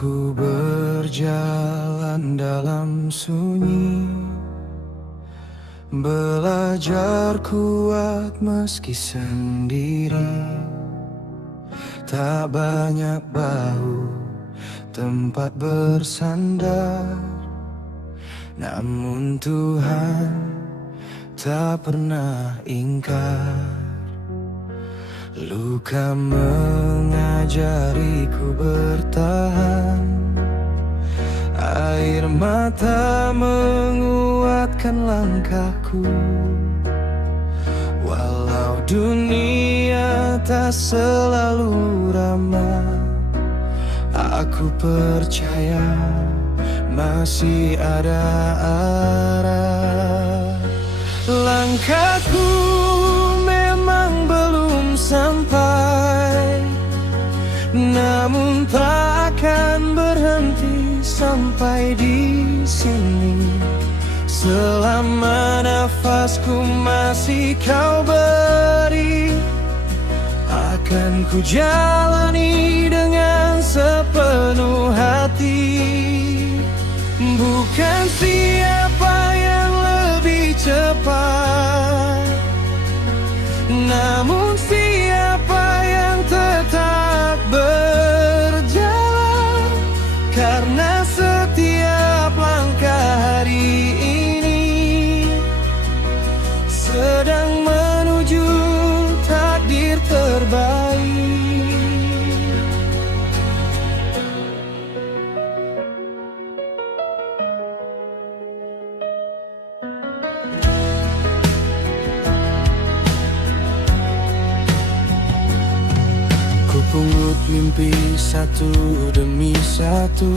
Aku berjalan dalam sunyi, belajar kuat meski sendiri. Tak banyak bahu tempat bersandar, namun Tuhan tak pernah ingkar. Luka mengajariku bertahan, air mata menguatkan langkahku. Walau dunia tak selalu ramah, aku percaya masih ada arah. Langkahku memang belum sampai, namun tak akan berhenti sampai di sini. Selama nafasku masih kau beri, akan ku jalani dengan sepenuh hati. Bukan siapa yang lebih cepat, namun siapa yang tetap berjalan. Karena setiap langkah hari ini sedang menuju takdir terbaik. Pungut mimpi satu demi satu,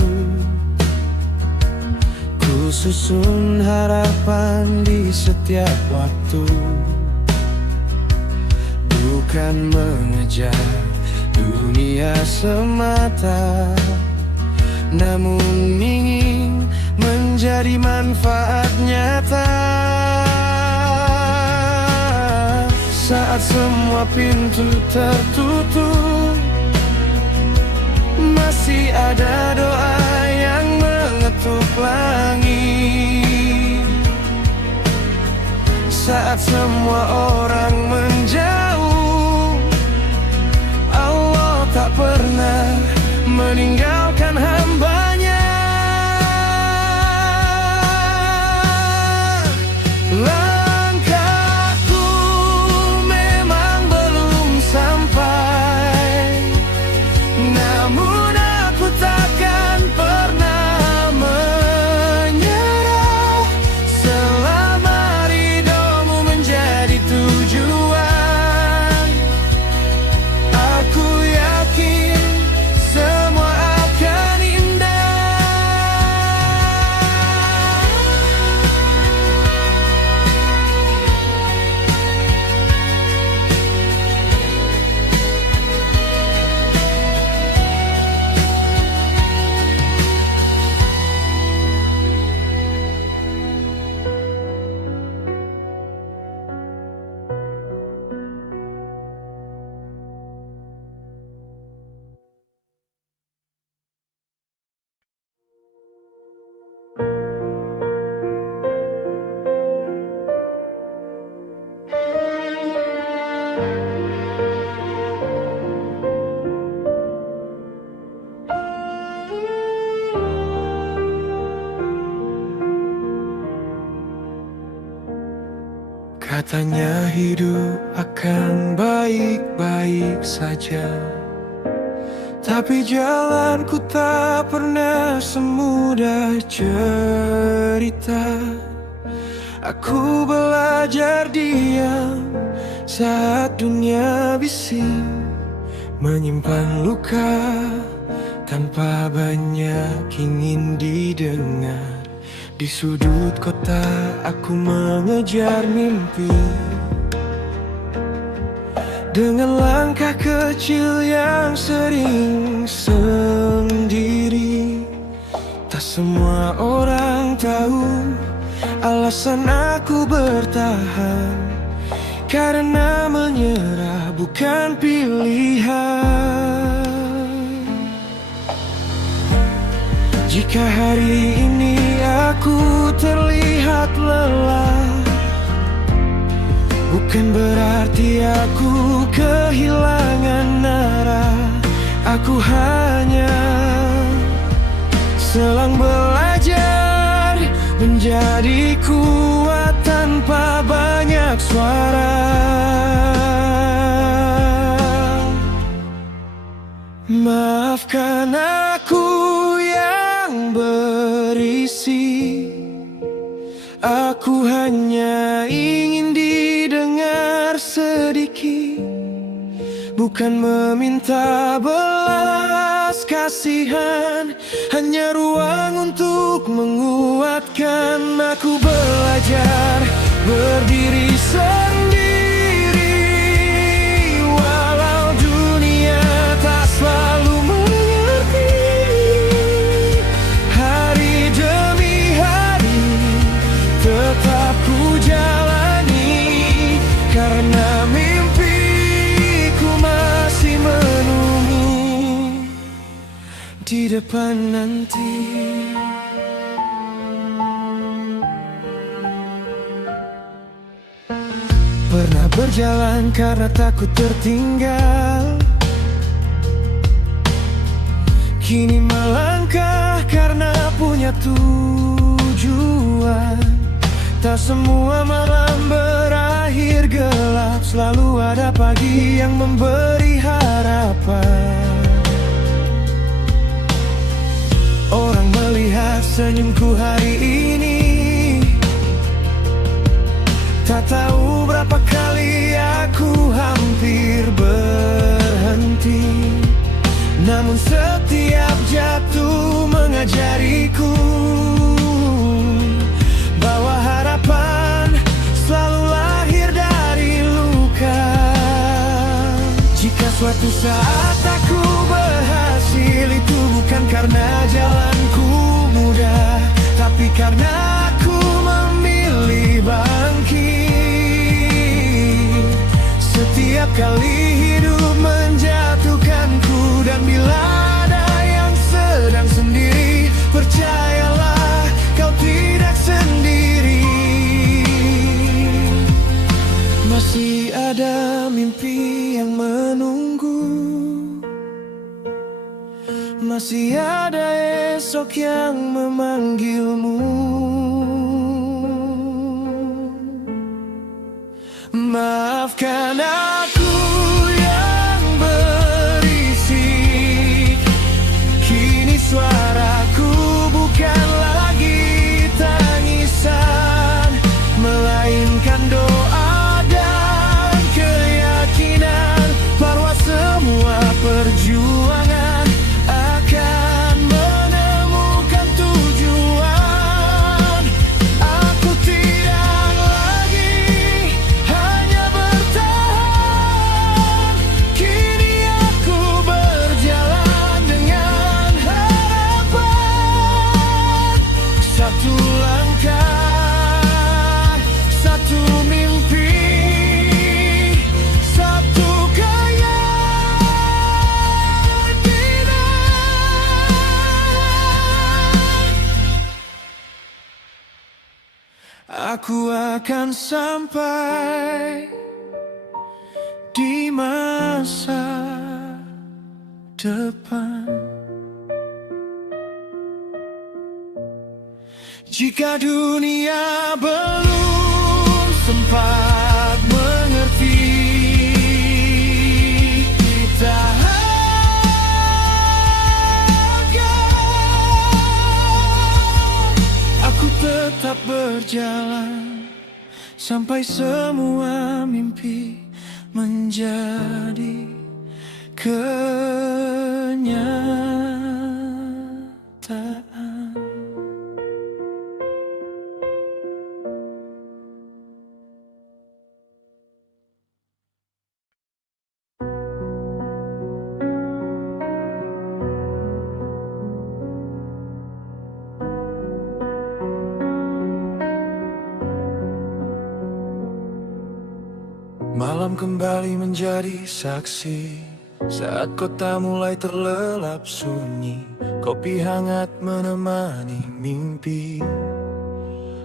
ku susun harapan di setiap waktu. Bukan mengejar dunia semata, namun ingin menjadi manfaat nyata. Saat semua pintu tertutup, masih ada doa yang mengetuk langit. Saat semua orang menjauh, Allah tak pernah meninggalkan hambanya. Langkahku memang belum sampai, namun aku takkan pernah menyerah. Selama ridhomu menjadi tujuan, aku yakin semua akan indah. Katanya hidup akan baik-baik saja, tapi jalanku tak pernah semudah cerita. Aku belajar diam saat dunia bising, menyimpan luka tanpa banyak ingin didengar. Di sudut kota aku mengejar mimpi, dengan langkah kecil yang sering sendiri. Tak semua orang tahu alasan aku bertahan, karena menyerah bukan pilihan. Jika hari ini aku terlihat lelah, bukan berarti aku kehilangan arah. Aku hanya selang belajar menjadi kuat tanpa banyak suara. Maafkan aku yang berisi, aku hanya ingin didengar sedikit, bukan meminta belas kasihan, hanya ruang untuk menguatkan. Aku belajar berdiri sendiri, walau dunia tak selalu mengerti. Hari demi hari tetap ku jalani, karena mimpiku masih menunggu di depan nanti. Pernah berjalan karena takut tertinggal, kini melangkah karena punya tujuan. Tak semua malam berakhir gelap, selalu ada pagi yang memberi harapan. Orang melihat senyumku hari ini, tak tahu berapa kali aku hampir berhenti, namun setiap jatuh mengajariku bahwa harapan selalu lahir dari luka. Jika suatu saat aku berhasil, itu bukan karena jalanku mudah, tapi karena aku memilih bangkit. Setiap kali hidup menjatuhkanku, dan bila ada yang sedang sendiri, percayalah kau tidak sendiri. Masih ada mimpi yang menunggu, masih ada esok yang memanggilmu. Maafkan aku yang berisik, kini suaraku bukan lagi tangisan, melainkan doa dan keyakinan bahwa semua perjuangan akan menemukan tujuan. Aku tidak lagi hanya bertahan, kini aku berjalan dengan harapan. Satu langkah, satu mimpi, satu aku akan sampai di masa depan. Jika dunia belum sempat mengerti, kita aku tetap berjalan sampai semua mimpi menjadi kenyataan. Malam kembali menjadi saksi Saat kota mulai terlelap sunyi, kopi hangat menemani mimpi.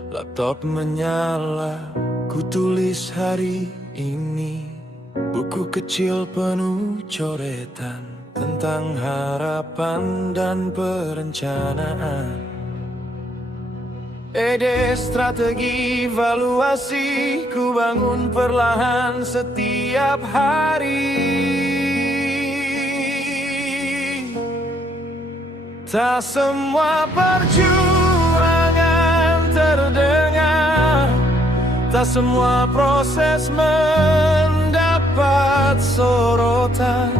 Laptop menyala, ku tulis hari ini. Buku kecil penuh coretan tentang harapan dan perencanaan. Strategi valuasi, ku bangun perlahan setiap hari. Tak semua perjuangan terdengar, tak semua proses mendapat sorotan.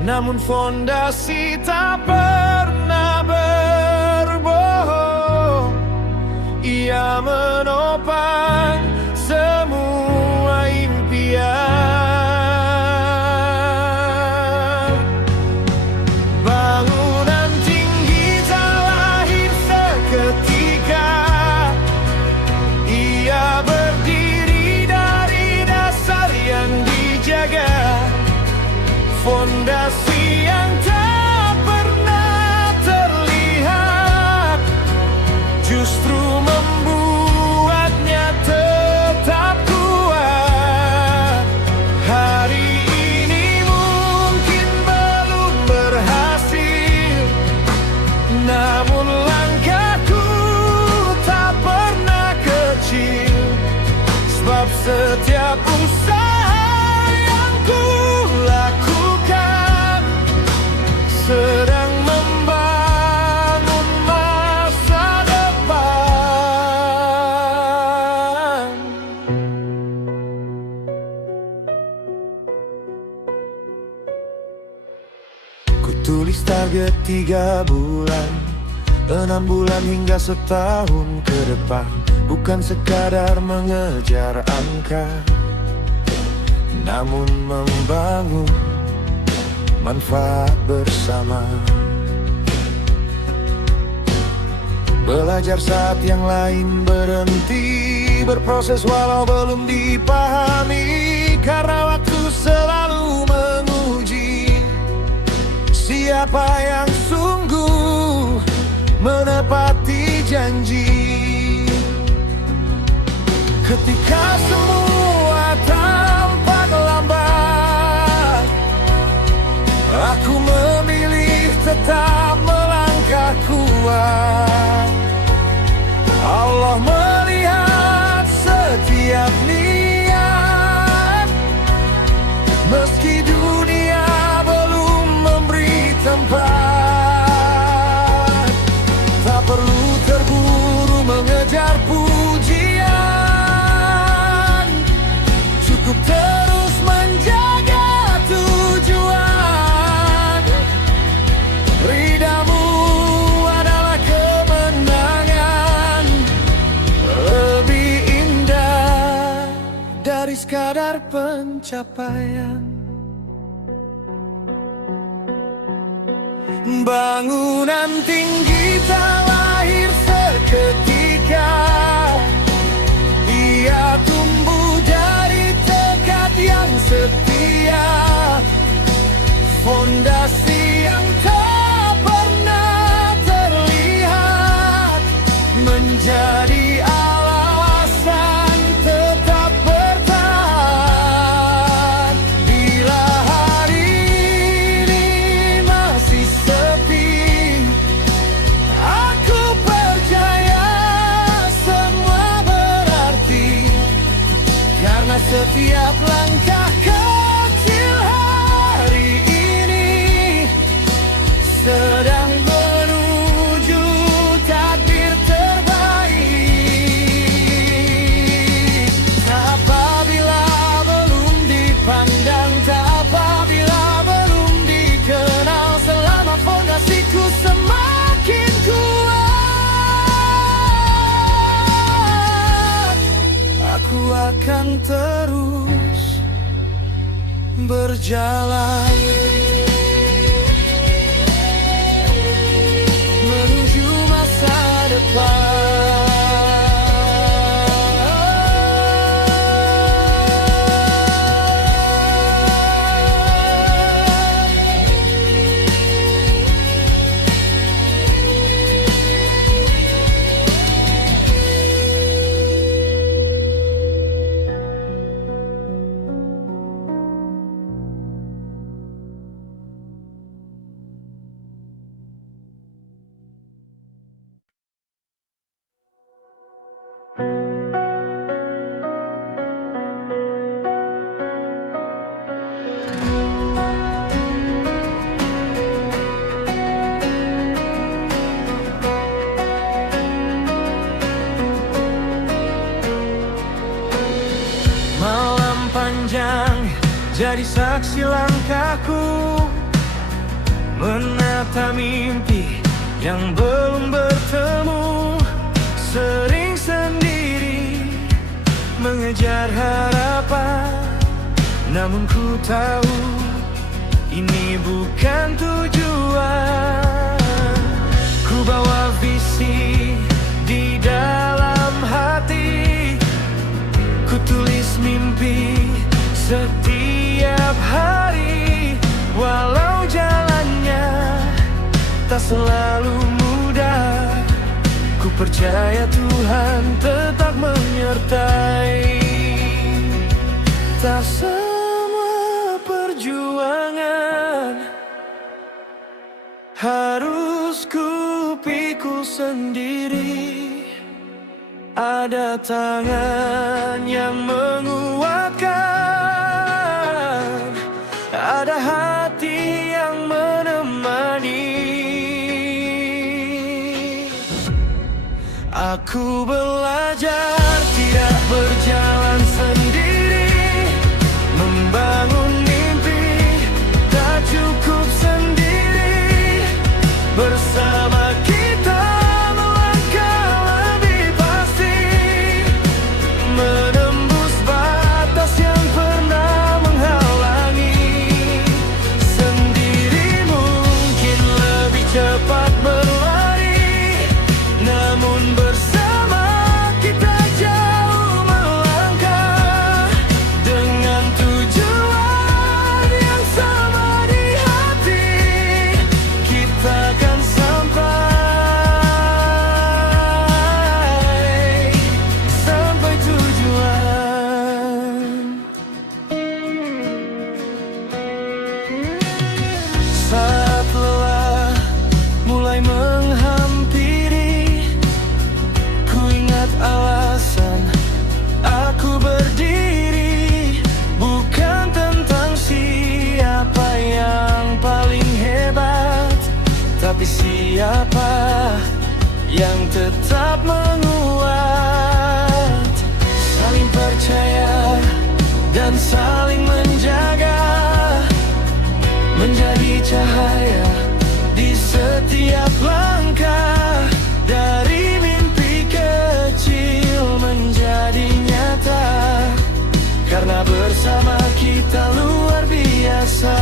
Namun fondasi tak pernah berbohong, ia menopang semua impian. Bangunan tinggi tak lahir seketika, ia berdiri dari dasar yang dijaga. Fondasi yang tak pernah terlihat justru membuatnya tetap kuat. Hari ini mungkin belum berhasil, namun langkahku tak pernah kecil. Sebab setiap usaha yang ku lakukan sedang membangun masa depan. Ku tulis target 3 bulan, 6 bulan hingga setahun ke depan. Bukan sekadar mengejar angka, namun membangun manfaat bersama. Belajar saat yang lain berhenti, berproses walau belum dipahami. Karena waktu selalu menguji siapa yang sungguh menepati janji. Ketika semua tampak lambat, aku memilih tetap melangkah kuat. Allah melihat setiap niat, meski dunia belum memberi tempat. Tak perlu terburu mengejar pujian, cukup terus menjaga tujuan. Ridamu adalah kemenangan, lebih indah dari sekadar pencapaian. Bangunan tinggi tak lahir seketika, ia tumbuh dari tekad yang setia. Fondasi yang tak pernah terlihat menjadi alasan tetap bertahan. Bila hari ini masih sepi, aku percaya semua berarti. Karena setiap langkah kecil hari ini sedang menuju takdir terbaik. Tak apabila belum dipandang, tak apabila belum dikenal, selama fondasiku semakin kuat, aku akan terus berjalan menuju masa depan. menjadi saksi langkahku menata mimpi yang belum bertemu. Sering sendiri mengejar harapan, namun ku tahu ini bukan tujuan. Ku bawa visi di dalam hati, ku tulis mimpi setiap hari. Walau jalannya tak selalu mudah, ku percaya Tuhan tetap menyertai. Tak semua perjuangan harus ku pikul sendiri. Ada tangan yang menguatkan, ada hati yang menemani. Aku belajar tidak berjalan sendiri, membangun mimpi tak cukup sendiri. Bersama kita melangkah lebih pasti, menembus batas yang pernah menghalangi. Sendiri mungkin lebih cepat berlari, namun bersama kita jauh melangkah. Dengan tujuan yang sama di hati, kita akan sampai tujuan. Saat lelah mulai menghampiri, ku ingat alasan aku berdiri. Bukan tentang siapa yang paling hebat, tapi siapa yang tetap menguat. Saling percaya dan saling menjaga, menjadi cahaya di setiap langkah. Dari mimpi kecil menjadi nyata, karena bersama kita luar biasa.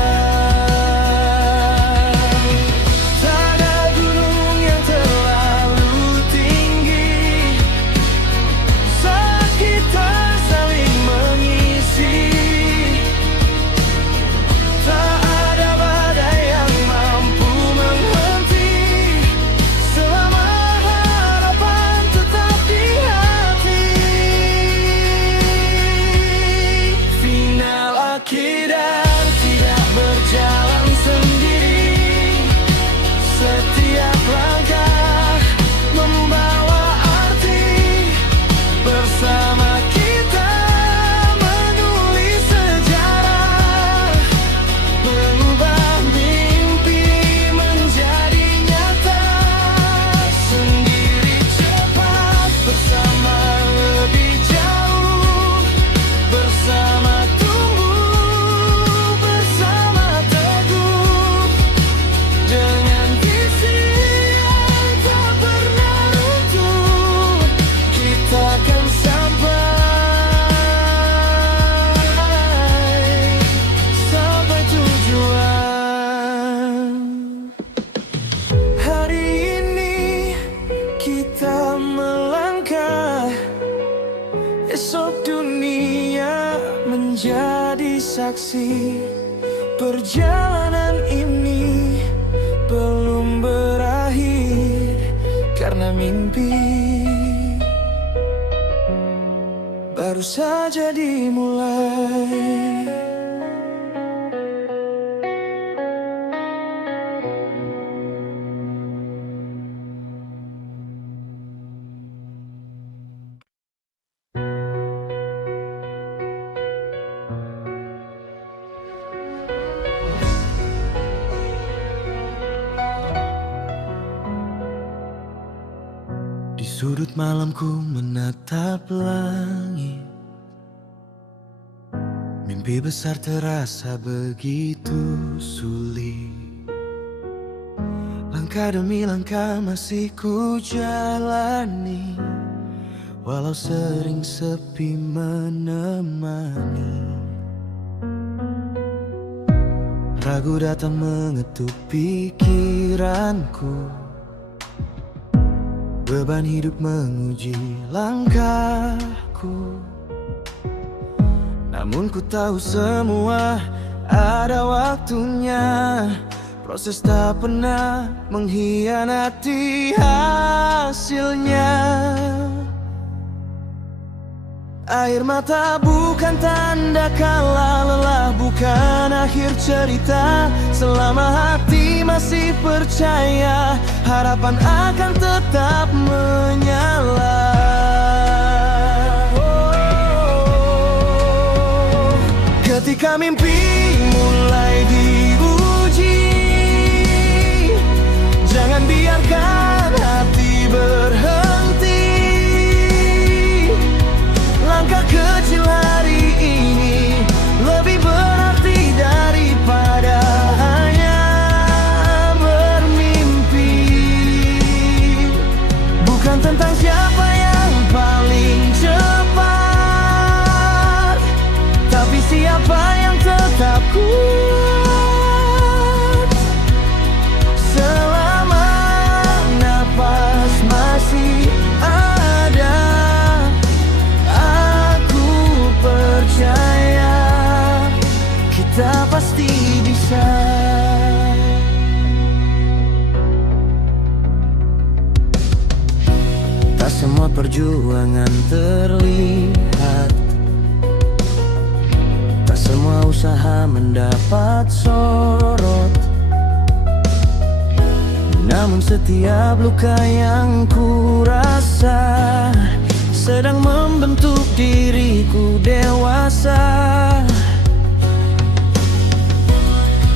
Tak ada gunung yang terlalu tinggi saat kita saling mengisi. Tak ada badai yang mampu menghenti selama harapan tetap di hati. Final akhir dan tidak berjalan sendiri. Setiap langkah membawa arti. Bersama kita menulis sejarah, mengubah mimpi menjadi nyata. Sendiri cepat, bersama lebih jauh. Bersama tumbuh, bersama teguh. Dengan visi yang tak pernah runtuh, kita akan sampai tujuan. Hari ini kita melangkah, esok dunia menjadi saksi. Perjalanan ini belum berakhir, karena mimpi baru saja dimulai. Di sudut malamku menatap langit, mimpi Mimpi besar terasa begitu sulit. Langkah demi langkah masih ku jalani, walau sering sepi menemani. Ragu datang mengetuk pikiranku, beban hidup menguji langkahku. Namun ku tahu semua ada waktunya. Proses tak pernah mengkhianati hasilnya. Air mata bukan tanda kalah, lelah bukan akhir cerita. Selama hati masih percaya, harapan akan tetap menyala. Ketika mimpi mulai diuji, jangan biarkan hati berhenti. Langkah kecil hari ini lebih berarti daripada hanya bermimpi. Bukan tentang siapa yang paling cepat, tapi siapa yang tetap kuat. Selama napas masih ada, aku percaya kita pasti bisa. Tak semua perjuangan terlihat, semua usaha mendapat sorot. Namun setiap luka yang ku rasa sedang membentuk diriku dewasa.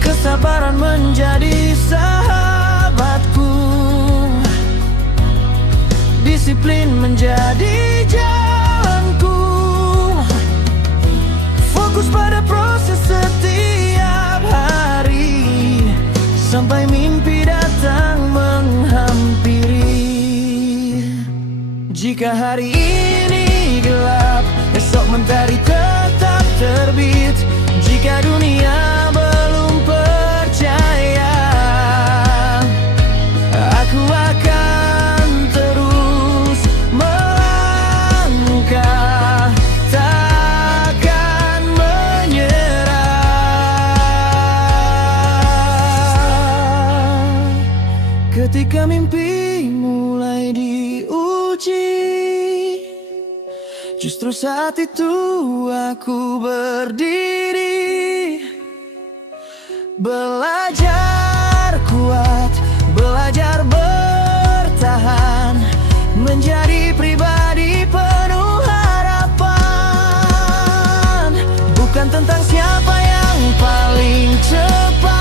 Kesabaran menjadi sahabatku, disiplin menjadi jalanku. Fokus pada proses setiap hari, sampai mimpi datang menghampiri. Jika hari ini gelap, esok mentari tetap terbit. Jika dunia belum percaya, aku akan terus melangkah. Ketika mimpi mulai diuji, justru saat itu aku berdiri. Belajar kuat, belajar bertahan, menjadi pribadi penuh harapan. Bukan tentang siapa yang paling cepat,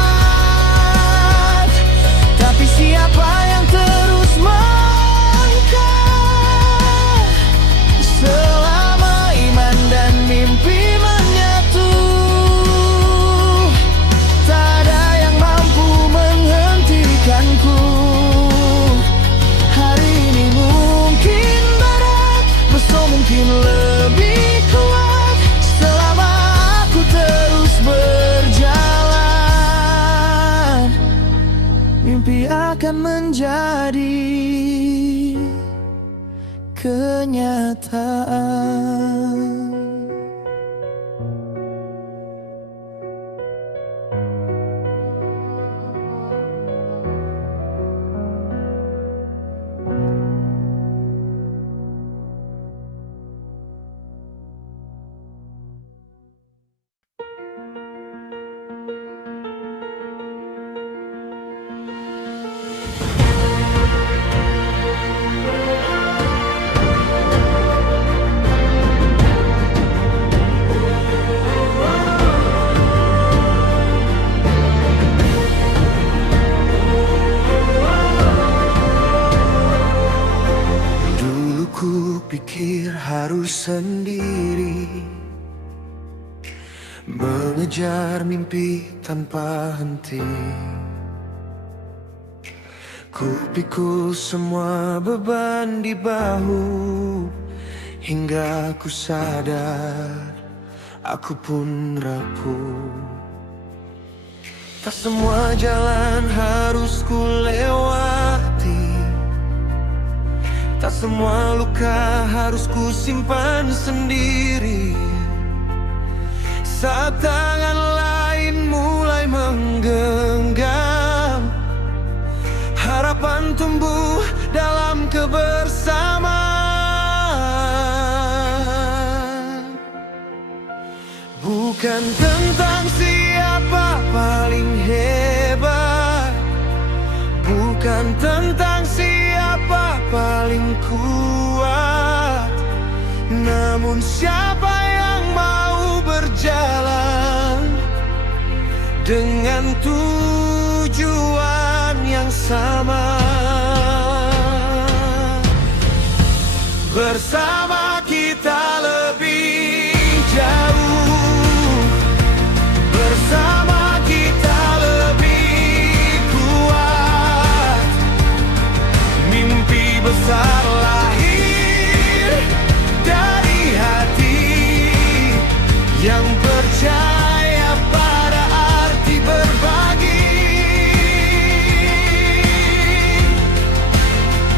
tapi siapa yang terus melangkah. Selama iman dan mimpi menyatu, tak ada yang mampu menghentikanku. Hari ini mungkin berat, besok mungkin lebih kuat. Selama aku terus berjalan, mimpi akan menjadi kenyataan. Ku pikir harus sendiri, mengejar mimpi tanpa henti. Ku pikul semua beban di bahu, hingga ku sadar aku pun rapuh. Tak semua jalan harus ku lewati, tak semua luka harus ku simpan sendiri. Saat tangan lain mulai menggenggam, harapan tumbuh dalam kebersamaan. Bukan tentang siapa paling hebat, bukan tentang siapa paling kuat, namun siapa yang mau berjalan dengan tujuan yang sama. Bersama kita lebih jauh, bersama kita lebih kuat. Mimpi besar lahir dari hati yang percaya pada arti berbagi.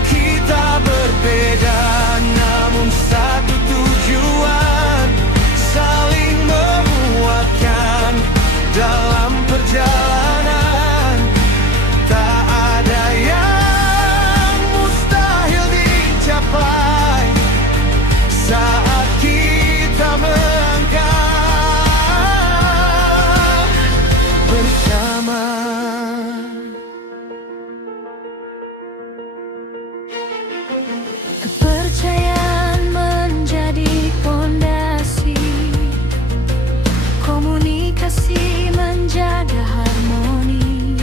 Kita berbeda namun satu tujuan, saling menguatkan dalam perjalanan. Tak ada yang mustahil dicapai saat kita melangkah bersama. Kepercayaan menjadi pondasi, komunikasi menjaga harmoni,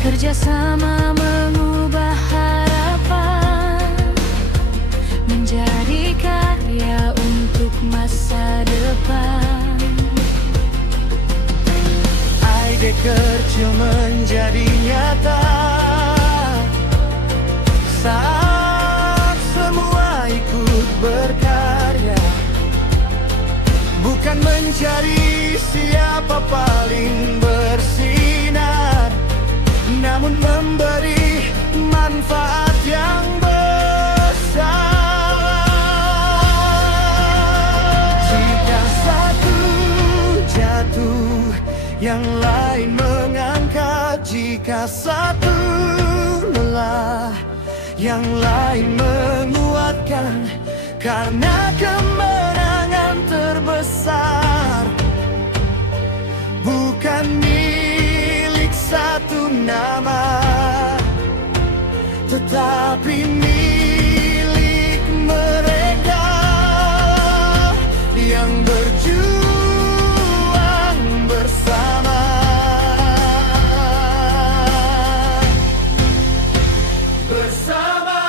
kerjasama mengubah harapan menjadi karya untuk masa depan. Ide kecil menjadi nyata saat semua ikut berkarya. Bukan mencari siapa paling bersinar, namun memberi manfaat yang besar. Jika satu jatuh, yang lain mengangkat. Jika satu lelah, yang lain menguatkan. Karena kemenangan terbesar bukan milik satu nama, tetapi milik mereka yang berjuang bersama. Bersama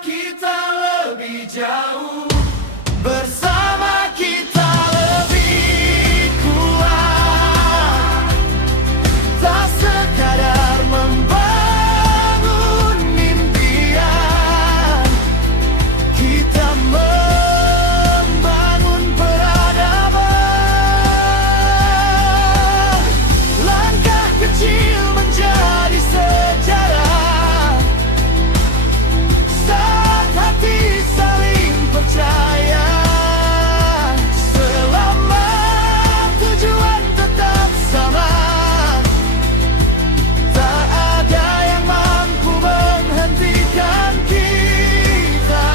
kita lebih jauh, bersama kita lebih kuat. Tak sekadar membangun impian, kita membangun peradaban. Langkah kecil menjadi sejarah saat hati saling percaya. Selama tujuan tetap sama, tak ada yang mampu menghentikan kita.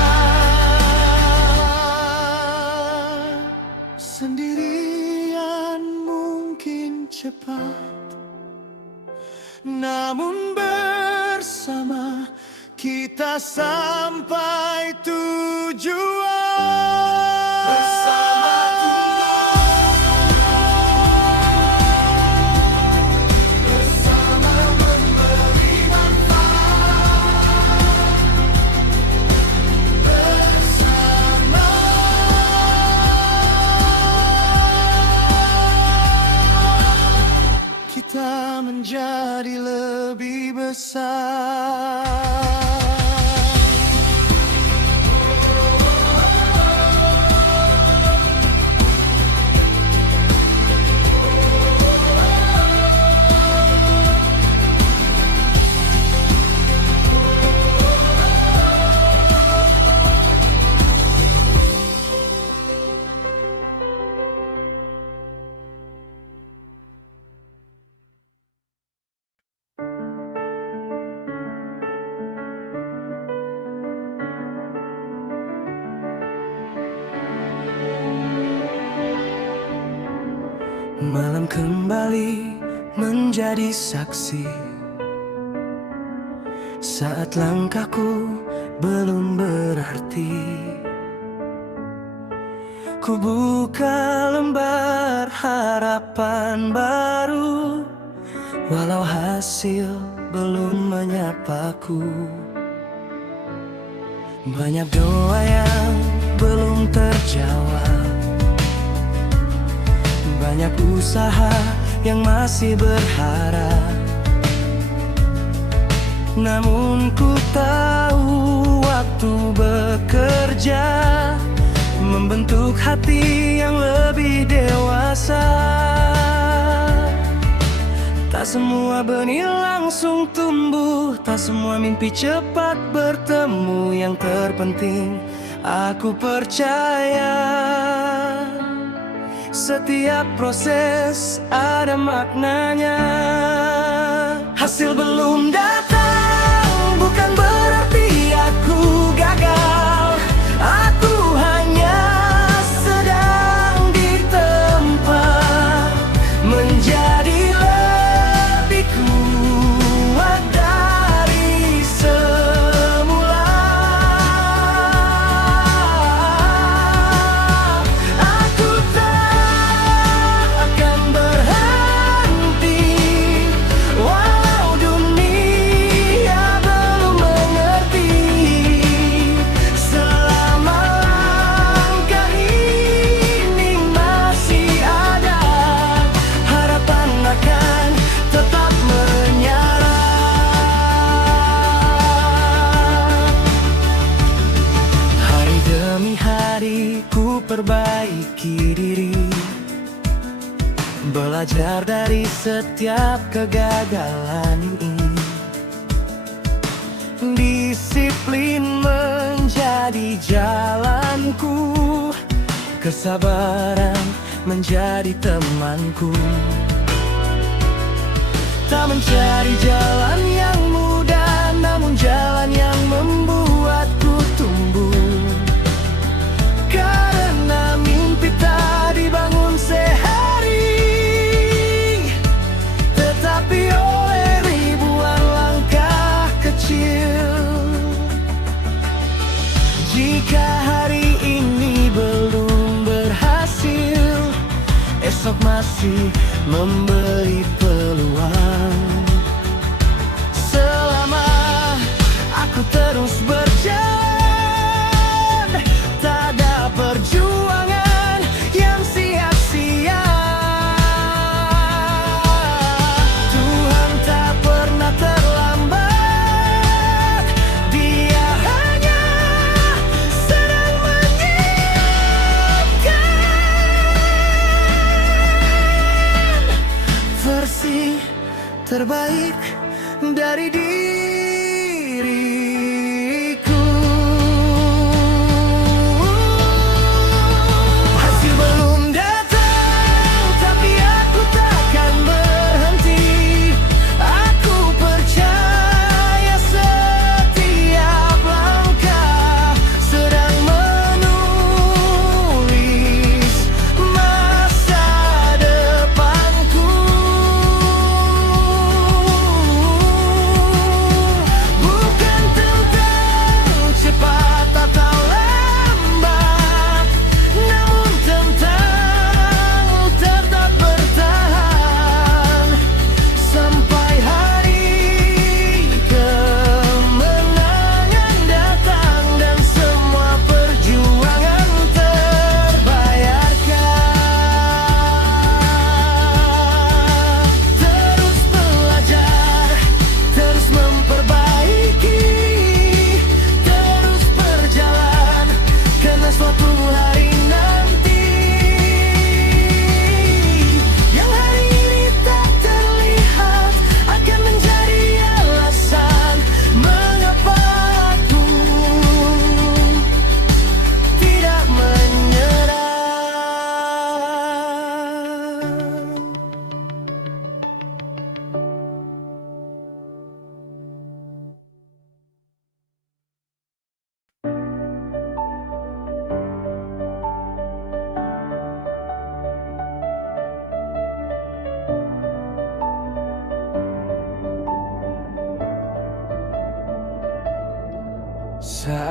Sendirian mungkin cepat, namun bersama kita sampai tujuan. Bersama bersama memberi manfaat, bersama Malam kembali menjadi saksi saat langkahku belum berarti. Ku buka lembar harapan baru, walau hasil belum menyapaku. Banyak doa yang belum terjawab, banyak usaha yang masih berharap. Namun ku tahu waktu bekerja membentuk hati yang lebih dewasa. Tak semua benih langsung tumbuh, tak semua mimpi cepat bertemu. Yang terpenting aku percaya setiap proses ada maknanya. Hasil belum datang bukan berarti aku gagal. Aku hanya sedang ditempa menjadi lebih kuat dari semula. Aku tak akan berhenti walau dunia belum mengerti. Selama langkah ini masih ada, harapan akan tetap menyala. Hari demi hari ku perbaiki diri, belajar dari setiap kegagalan ini. Disiplin menjadi jalanku, kesabaran menjadi temanku. Tak mencari jalan yang mudah, namun jalan yang membuatku tumbuh. Karena mimpi tak dibangun sehari, tetapi oleh ribuan langkah kecil. Jika hari ini belum berhasil, esok masih memberi peluang. Selama aku terus berjalan, tak ada perjuangan yang sia-sia. Tuhan tak pernah terlambat, Dia hanya sedang menyiapkan versi terbaik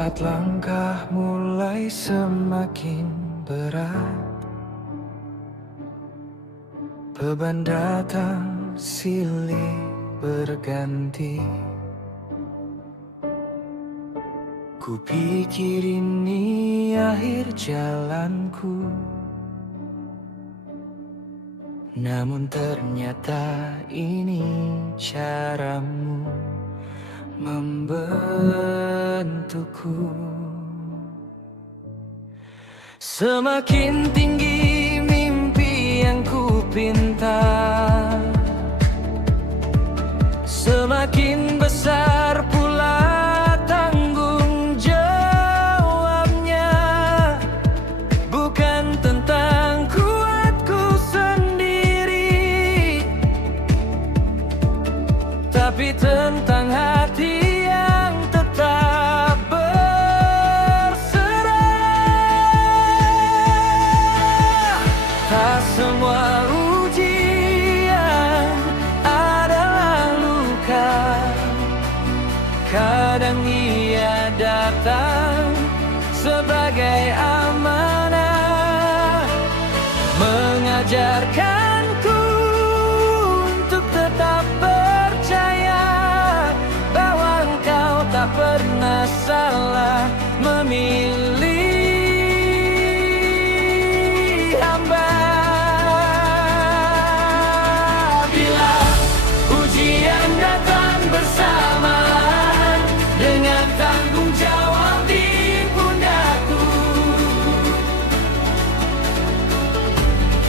Saat langkah mulai semakin berat, beban datang silih berganti. Kupikir ini akhir jalanku, namun ternyata ini caramu membentukku. Semakin tinggi mimpi yang ku pinta, semakin besar pula tanggung jawabnya. Bukan tentang kuatku sendiri, tapi tentang hati yang tetap berserah. Tak semua ujian adalah luka, kadang ia datang sebagai amanah, mengajarkanku untuk tetap percaya bahwa engkau tak pernah salah memilih hamba. Bila ujian datang bersamaan dengan tanggung jawab di pundakku,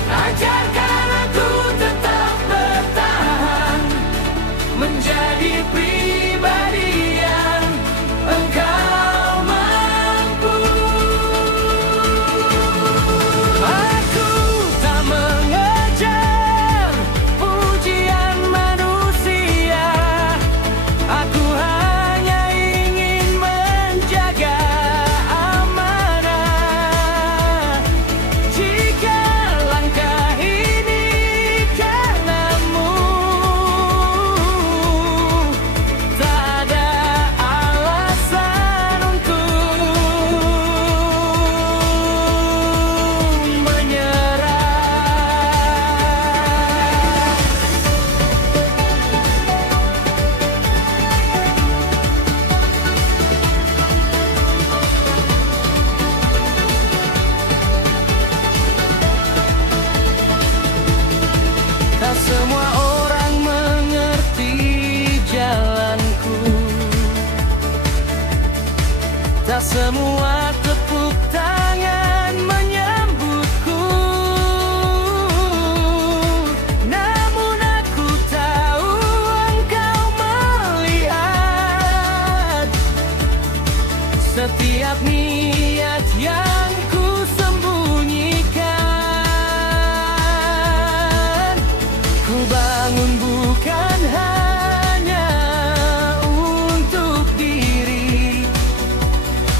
ajarkan aku tetap bertahan, menjadi pribadi yang engkau mampu. Aku tak mengejar pujian manusia, aku hanya ingin menjaga amanah. Jika langkah ini karenamu, tak ada alasan untuk menyerah. Tak semua orang mengerti jalanku, tak semua tepuk tangan menyambutku. Namun aku tahu engkau melihat setiap niat yang ku sembunyikan. Ku bangun bukan hanya untuk diri,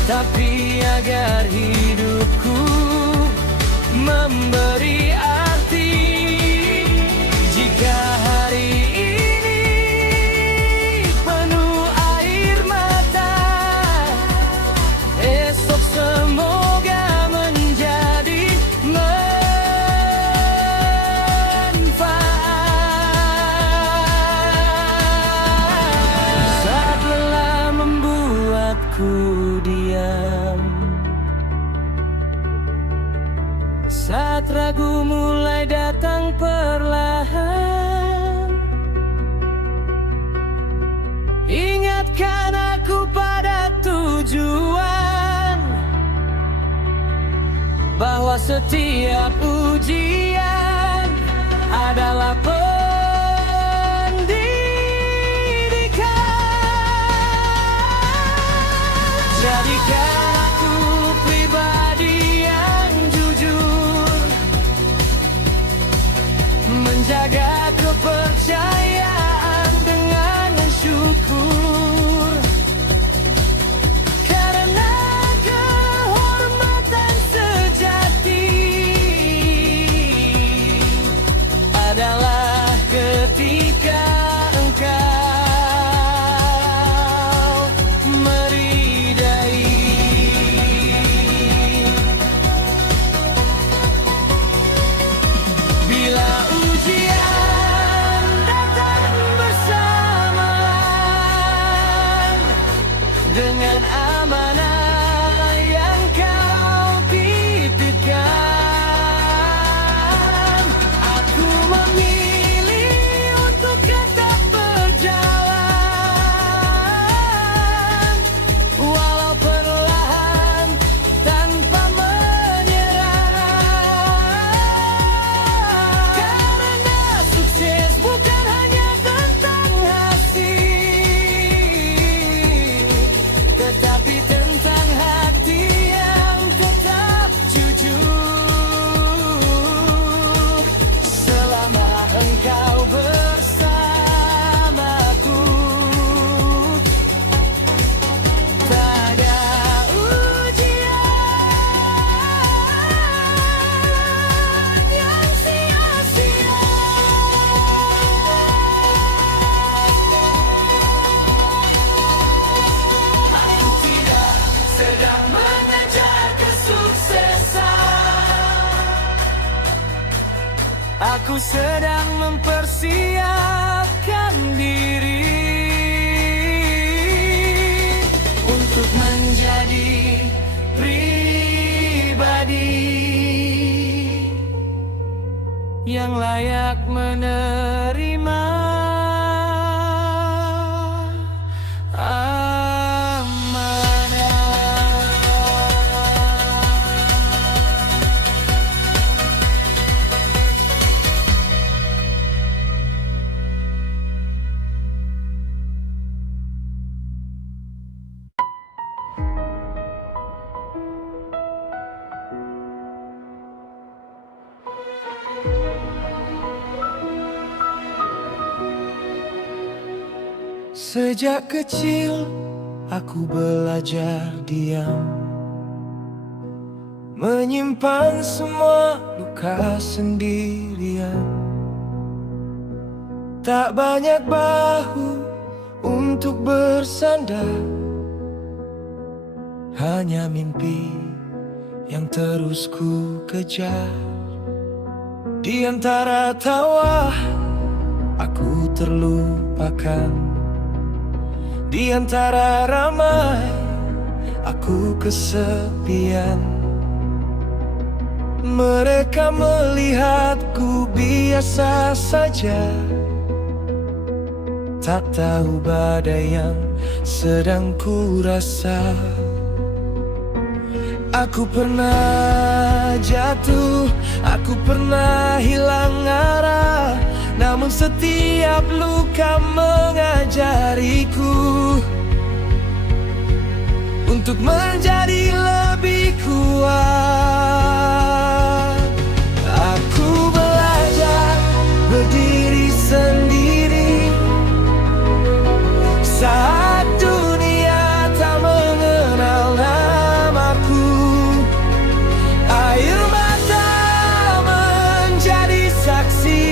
tapi agar hidupku memberi arti. Jika hari ini penuh air mata, esok semoga menjadi manfaat. Saat lelah membuatku diam, saat ragu mulai datang perlahan, ingatkan aku pada tujuan, bahwa setiap ujian adalah pendidikan. Jadikan aku pribadi yang jujur, menjaga kepercayaan dengan syukur, karena kehormatan sejati adalah ketika engkau meridai Aku sedang mempersiapkan diri untuk menjadi pribadi yang layak menerima Sejak kecil aku belajar diam, menyimpan semua luka sendirian. Tak banyak bahu untuk bersandar, hanya mimpi yang terus ku kejar. Di antara tawa aku terlupakan, di antara ramai aku kesepian. Mereka melihatku biasa saja, tak tahu badai yang sedang ku rasa. Aku pernah jatuh, aku pernah hilang arah, namun setiap luka mengajariku untuk menjadi lebih kuat. Aku belajar berdiri sendiri saat dunia tak mengenal namaku. Air mata menjadi saksi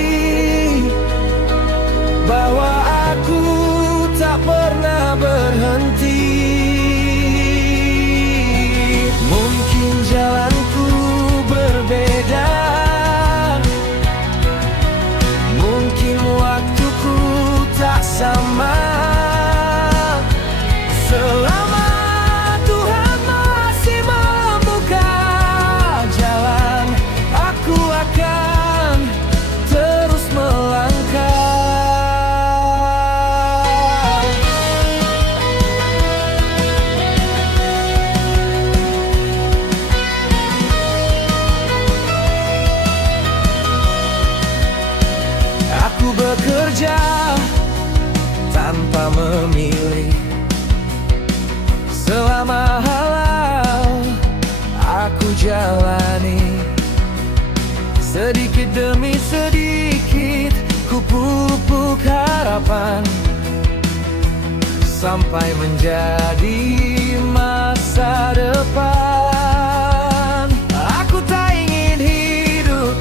bahwa aku tak pernah berhenti. Mungkin jalanku berbeda, mungkin waktuku tak sama. Selama Tuhan masih membuka jalan, aku akan terus melangkah. Aku bekerja tanpa memilih, selama halal aku jalani. Sedikit demi sedikit ku pupuk harapan, sampai menjadi masa depan. Aku tak ingin hidup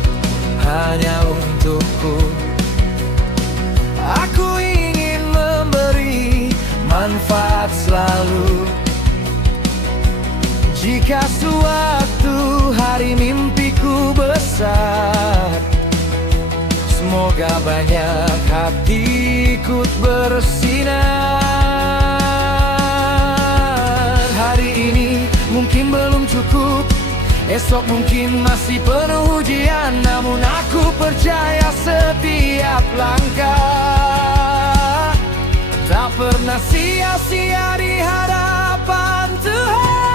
hanya untukku, aku ingin memberi manfaat selalu. Jika suatu hari mimpiku besar, semoga banyak hati ikut bersinar. Hari ini mungkin belum cukup, esok mungkin masih penuh ujian, namun aku percaya setiap langkah tak pernah sia-sia di hadapan Tuhan.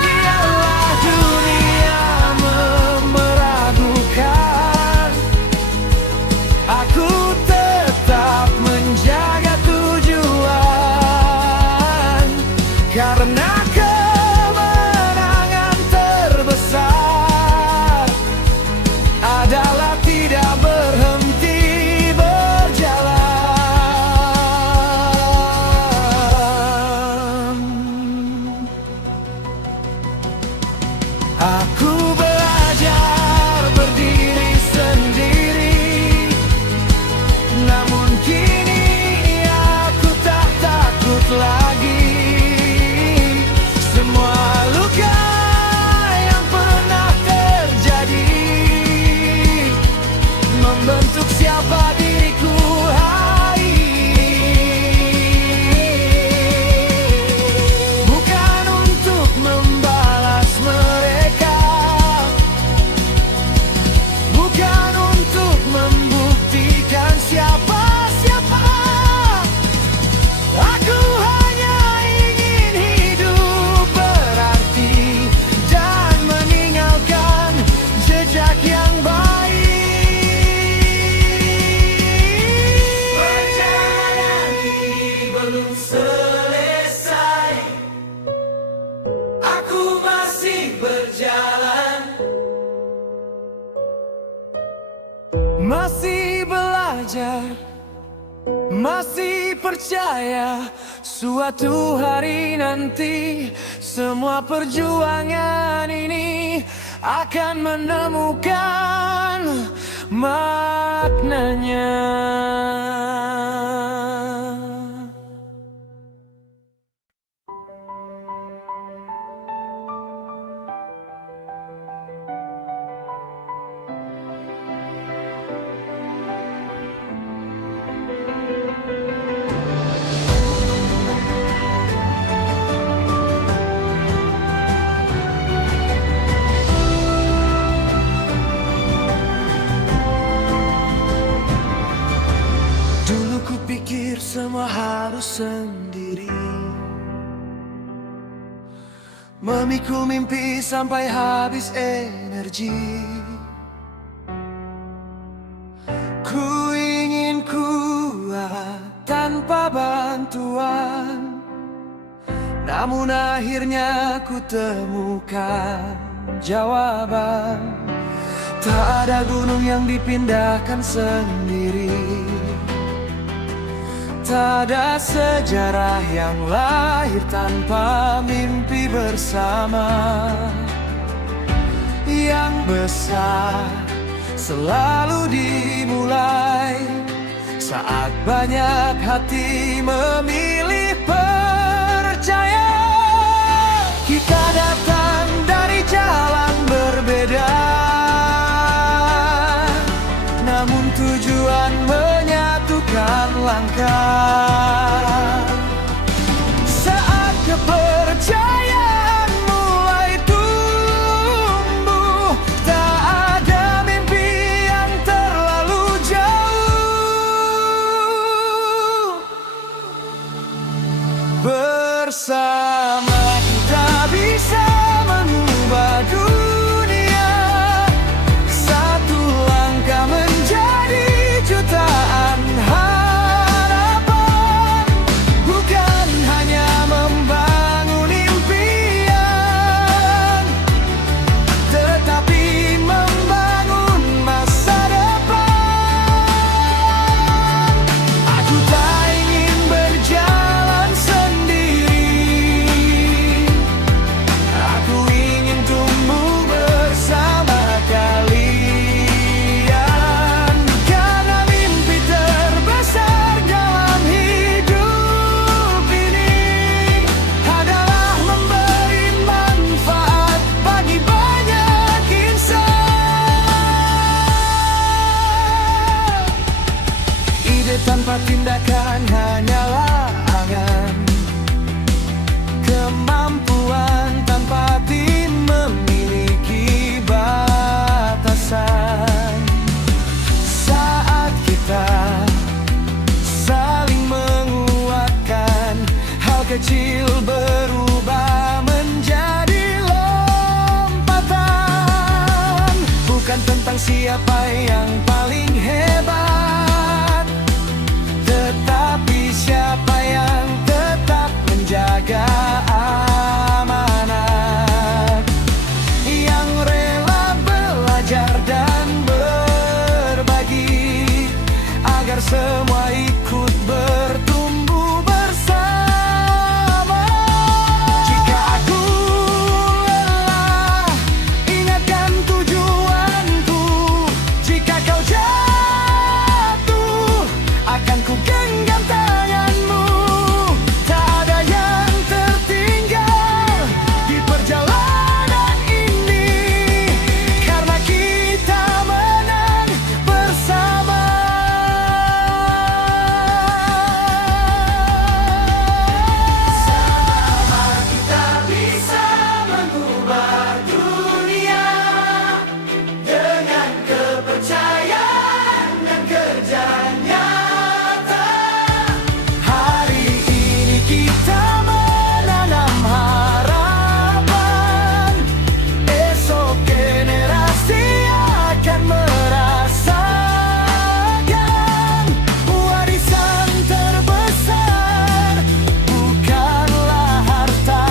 Biarlah dunia meragukan, aku tetap menjaga tujuan, karena kemenangan terbesar adalah tidak berhenti berjalan. Aku belajar berdiri sendiri, namun kini aku tak takut lagi. Semua luka yang pernah terjadi Masih percaya suatu hari nanti semua perjuangan ini akan menemukan maknanya. Dulu ku pikir semua harus sendiri, memikul mimpi sampai habis energi. Ku ingin kuat tanpa bantuan, namun akhirnya ku temukan jawaban. Tak ada gunung yang dipindahkan sendiri, tak ada sejarah yang lahir tanpa mimpi bersama. Yang besar selalu dimulai saat banyak hati memilih percaya. Kita datang dari jalan berbeda, namun tujuan menyatukan langkah. Saat kepercayaan mulai tumbuh, tak ada mimpi yang terlalu jauh. Bersama kita bisa mengubah dunia, satu langkah menjadi jutaan harapan. Bukan hanya membangun impian, tetapi membangun masa depan. Aku tak ingin berjalan sendiri, aku ingin tumbuh bersama kalian. Karena mimpi terbesar dalam hidup ini adalah memberi manfaat bagi banyak insan. Ide tanpa tindakan hanyalah angan, kemampuan tanpa tim memiliki batasan. Saat kita saling menguatkan, hal kecil berubah menjadi lompatan. Bukan tentang siapa yang paling hebat, tetapi siapa yang tetap menjaga amanat, yang rela belajar dan berbagi agar semua ikut bertumbuh bersama. Jika aku lelah, ingatkan tujuanku. Jika kau jatuh, akan ku genggam tanganmu. Tak ada yang tertinggal di perjalanan ini, karena kita menang bersama. Sama kita bisa mengubah dunia dengan kepercayaan dan kerja nyata. Hari ini kita menanam harapan, esok generasi akan merasakan. Warisan terbesar bukanlah harta,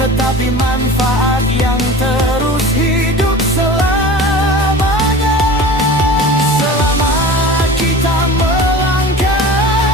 tetapi manfaat yang terus hidup selamanya. Selama kita melangkah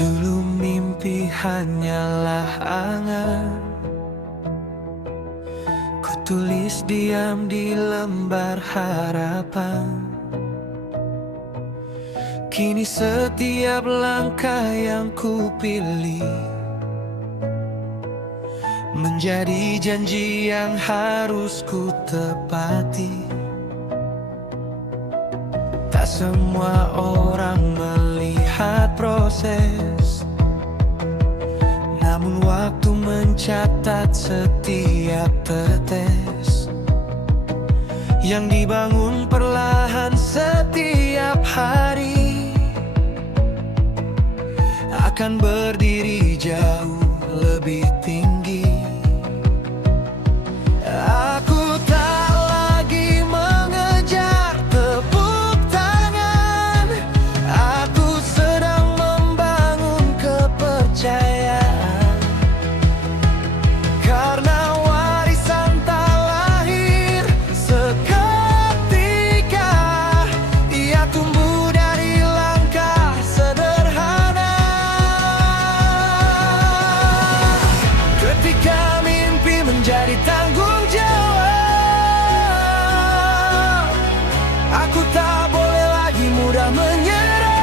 Dulu mimpi hanyalah angan, ku tulis diam di lembar harapan. Kini setiap langkah yang ku pilih menjadi janji yang harus ku tepati. Tak semua orang melihat proses, namun waktu mencatat setiap tetes yang dibangun perlahan setiap hari akan berdiri jauh lebih tinggi. Aku tak lagi mengejar tepuk tangan, aku sedang membangun kepercayaan. Karena warisan tak lahir seketika, ia tumbuh dari langkah sederhana. Ketika mimpi menjadi tanggung jawab, aku tak boleh lagi mudah menyerah.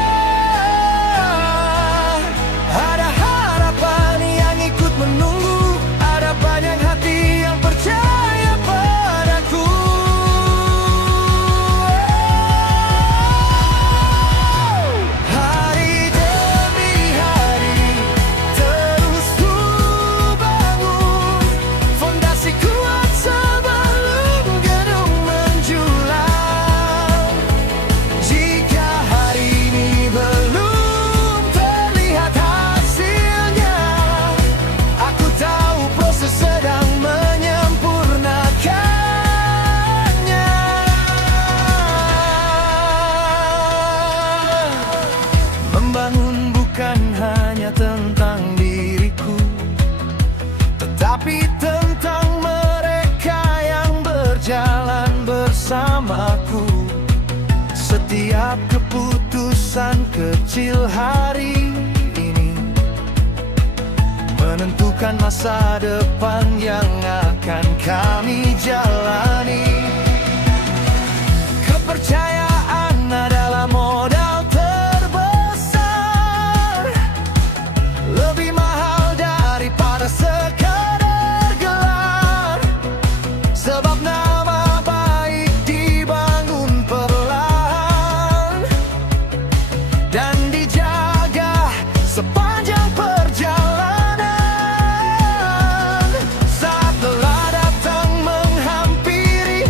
Ada harapan yang ikut menunggu, ada banyak hati yang percaya padaku. Hari demi hari terus ku bangun, fondasi kuat sebelum gedung menjulang. Jika hari ini belum terlihat hasilnya, aku tahu proses sedang menyempurnakannya. Membangun bukan hanya tentang diriku, tetapi tentang mereka yang berjalan bersamaku. Setiap keputusan kecil hari ini menentukan masa depan yang akan kami jalani. Kepercayaan adalah modal terbesar, lebih mahal daripada sekadar gelar. Sebab nama baik dibangun perlahan dan dijaga sepanjang perjalanan. Saat lelah datang menghampiri,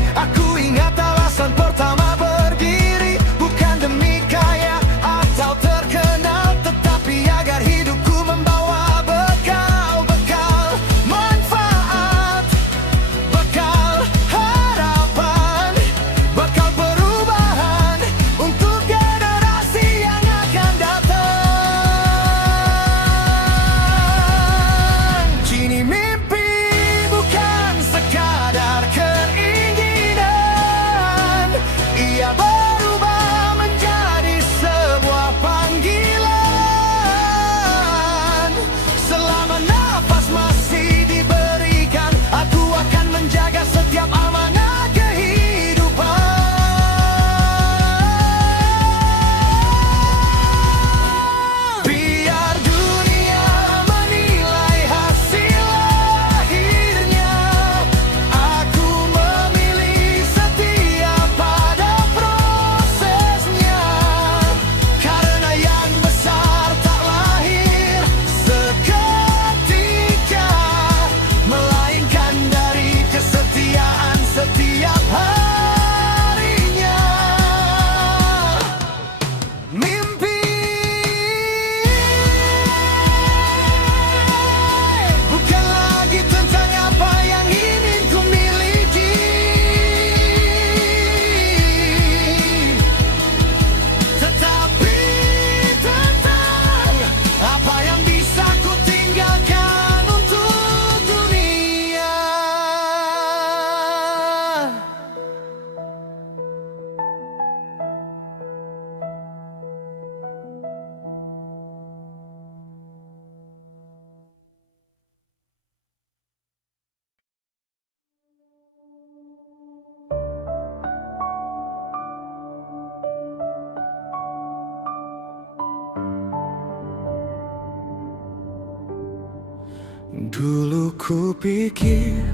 Dulu ku pikir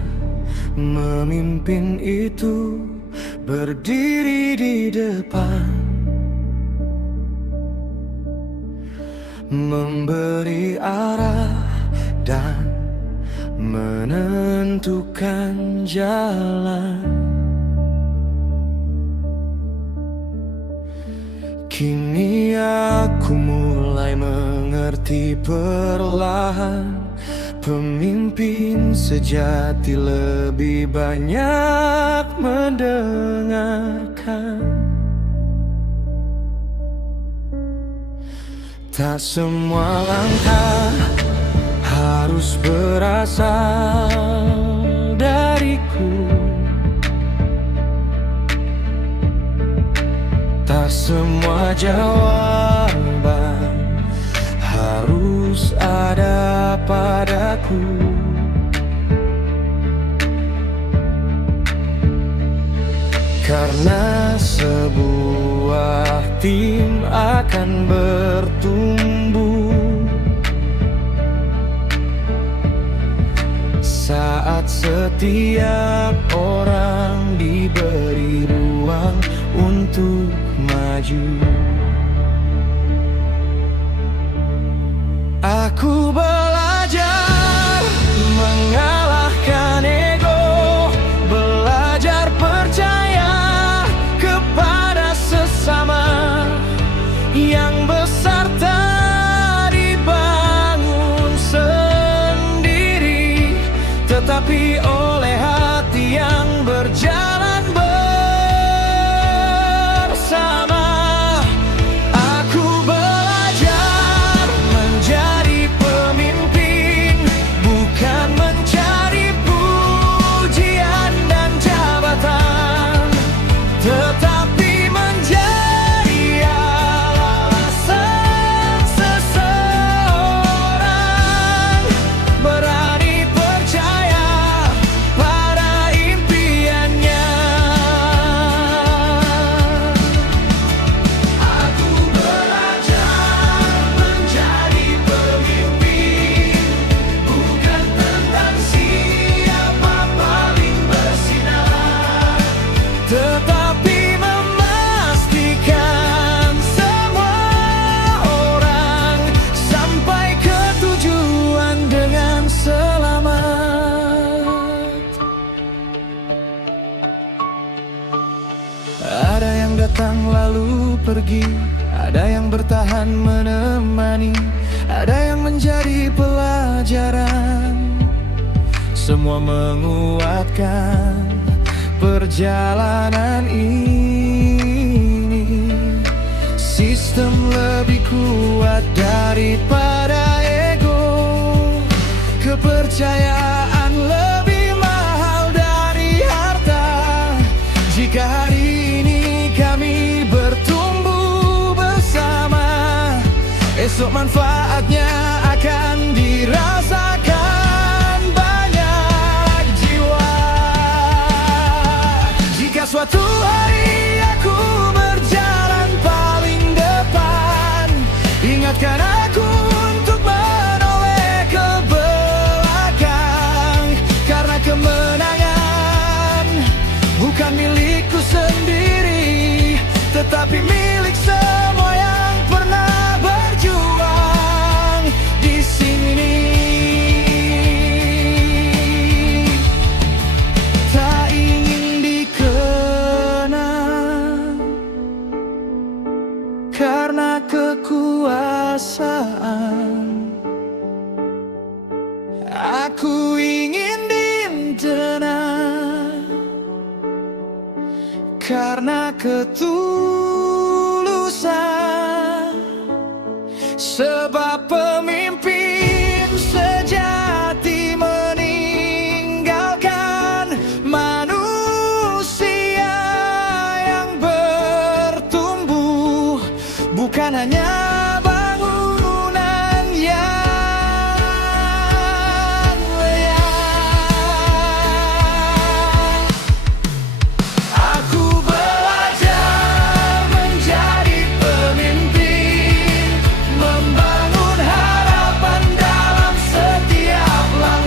memimpin itu berdiri di depan, memberi arah dan menentukan jalan. Kini aku mulai mengerti perlahan, pemimpin sejati lebih banyak mendengarkan. Tak semua langkah harus berasal dariku, tak semua jawaban harus ada padaku. Karena sebuah tim akan bertumbuh saat setiap orang diberi ruang untuk maju. Aku belajar mengalahkan ego, belajar percaya kepada sesama. Yang besar tak dibangun sendiri, tetapi oleh hati yang berjalan bersama. Aku belajar menjadi pemimpin, bukan mencari pujian dan jabatan, tetapi menjadi alasan seseorang berani percaya pada impiannya. Aku belajar menjadi pemimpin, bukan tentang siapa paling bersinar, tetapi memastikan semua orang sampai ke tujuan dengan selamat. Ada yang datang lalu pergi, ada yang bertahan menemani, ada yang menjadi pelajaran. Semua menguatkan perjalanan ini. Sistem lebih kuat daripada ego, kepercayaan lebih mahal dari harta. Jika hari ini kami bertumbuh bersama, esok manfaatnya akan dirasakan banyak jiwa. Jika suatu hari aku berjalan paling depan, ingatkan aku untuk menoleh ke belakang. Karena kemenangan bukan milikku sendiri, tetapi milik semua yang pernah berjuang di sini. Tak ingin dikenang karena kekuasaan, aku ingin dikenang karena ketulusan. Sebab pemimpin sejati meninggalkan manusia yang bertumbuh, bukan hanya bangunan yang layak. Aku belajar menjadi pemimpin, membangun harapan dalam setiap langkah.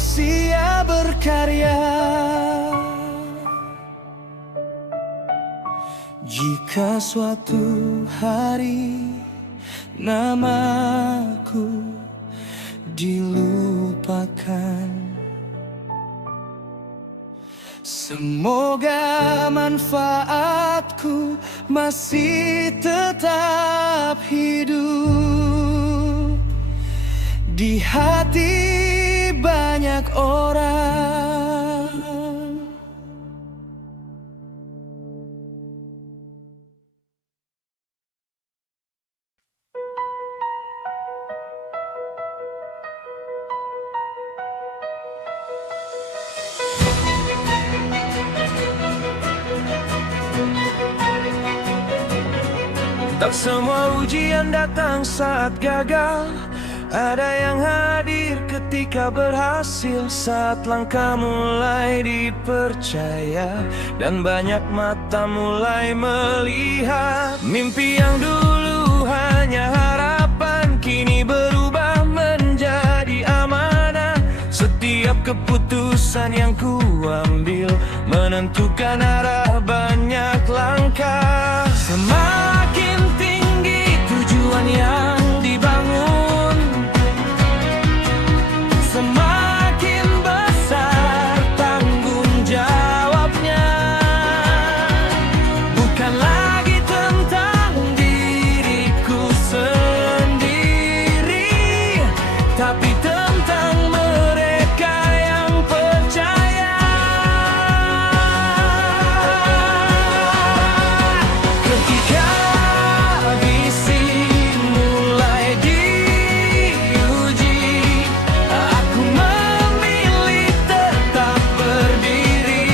manusia berkarya. Jika suatu hari namaku dilupakan, semoga manfaatku masih tetap hidup di hati banyak orang. Tak semua ujian datang saat gagal. Ada yang hadir ketika berhasil, saat langkah mulai dipercaya dan banyak mata mulai melihat. Mimpi yang dulu hanya harapan kini berubah menjadi amanah. Setiap keputusan yang ku ambil menentukan arah banyak langkah. Semakin tinggi tujuan yang dibangun, semakin besar tanggung jawabnya. Bukan lagi tentang diriku sendiri, tapi tentang mereka yang percaya. Ketika visi mulai diuji, aku memilih tetap berdiri,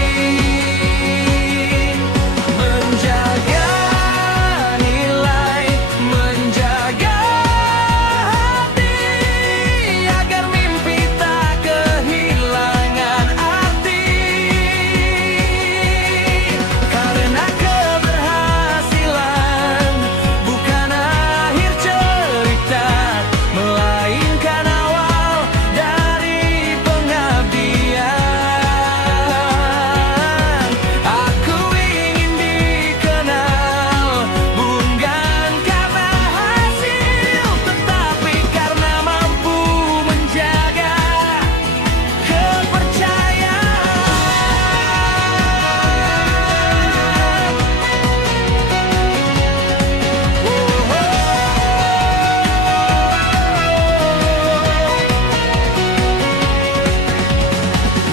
menjaga nilai, menjaga hati, agar mimpi tak kehilangan arti. Karena keberhasilan bukan akhir cerita, melainkan awal dari pengabdian. Aku ingin dikenal bukan karena hasil, tetapi karena mampu menjaga kepercayaan.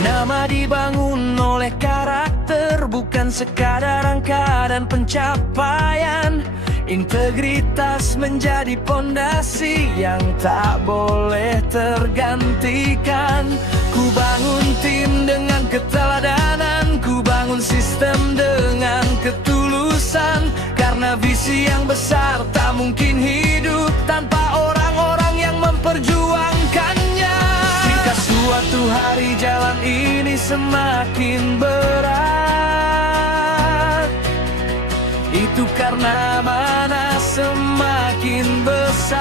Nama dibangun oleh karakter, bukan sekadar angka dan pencapaian. Integritas menjadi pondasi yang tak boleh tergantikan. Ku bangun tim dengan keteladanan, ku bangun sistem dengan ketulusan. Karena visi yang besar tak mungkin hidup tanpa orang-orang yang memperjuangkannya. Jika suatu hari jalan ini semakin berat, itu karena mana semakin besar.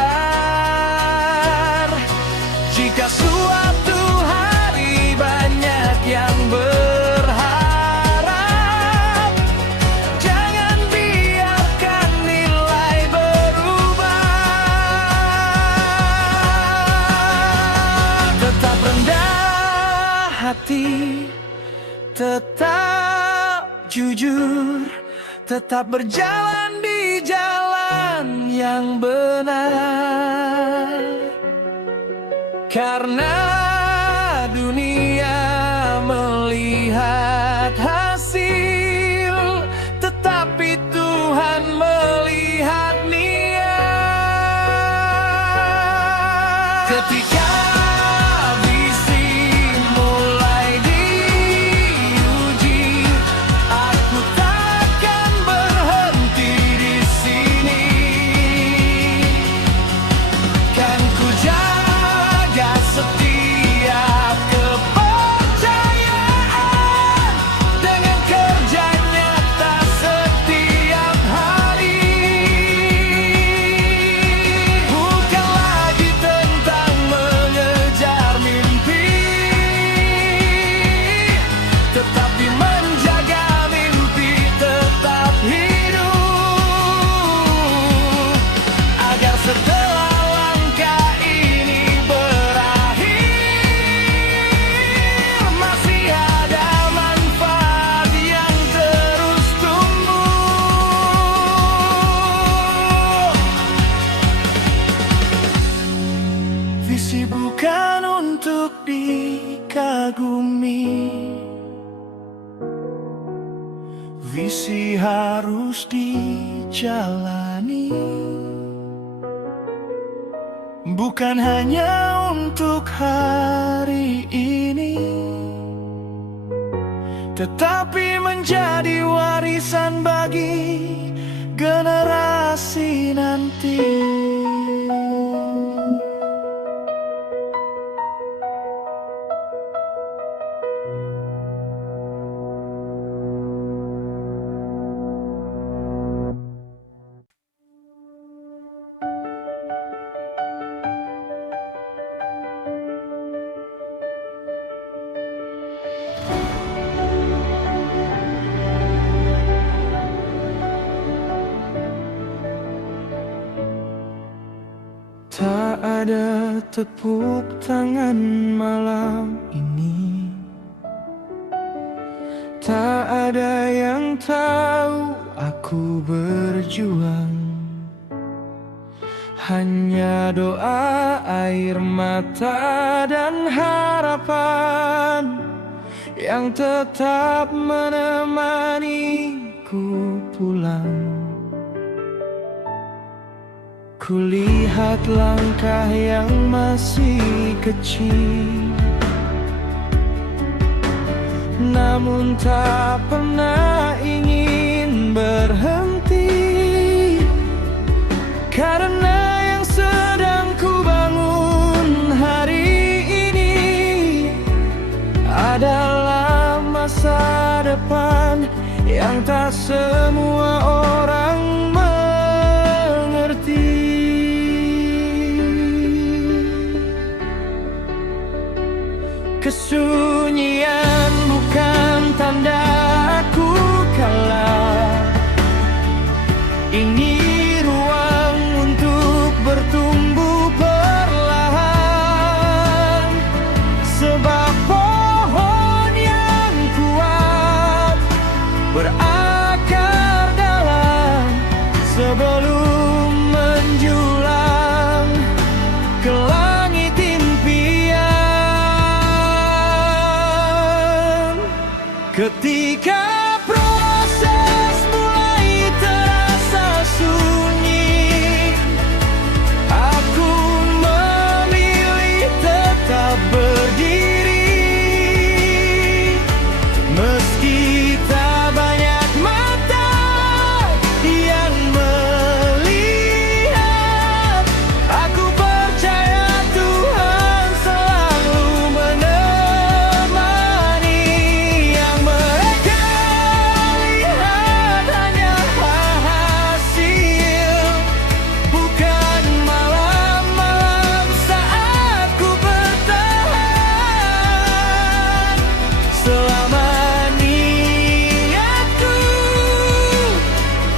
Jika suatu hari banyak yang berharap, jangan biarkan nilai berubah. Tetap rendah hati, tetap jujur, tetap berjalan di jalan yang benar. Karena dunia melihat hasil, tetapi Tuhan melihat niat. Ketika visi mulai diuji, aku takkan berhenti di sini. Kan ku jaga setia dikagumi. Visi harus dijalani, bukan hanya untuk hari ini, tetapi menjadi warisan bagi generasi nanti. Tak ada tepuk tangan malam ini, tak ada yang tahu aku berjuang. Hanya doa, air mata, dan harapan yang tetap menemaniku pulang. Kulihat langkah yang masih kecil, namun tak pernah ingin berhenti, karena yang sedang ku bangun hari ini adalah masa depan yang tak semua orang mengerti. Kesunyian bukan tanda aku kalah. Ini ruang untuk bertumbuh perlahan, sebab pohon yang kuat berakar dalam sebelum menjulang ke langit impian. Ketika proses mulai terasa sunyi, aku memilih tetap berdiri. Meski tak banyak mata yang melihat, aku percaya Tuhan selalu menemani. Yang mereka lihat hanya hasil, bukan malam-malam saat ku bertahan. Selama niatku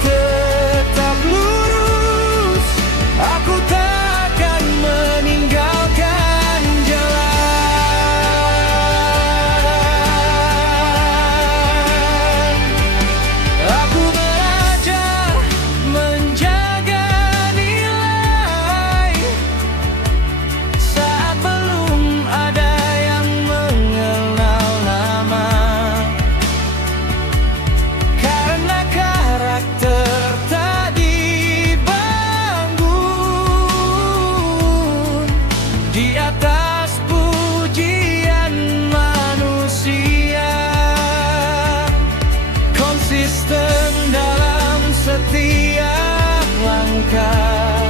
tetap lurus, aku takkan meninggalkan jalan. Aku belajar menjaga nilai saat belum ada yang mengenal nama, karena karakter tak dibangun di atas pujian manusia. Konsisten dalam setiap langkah,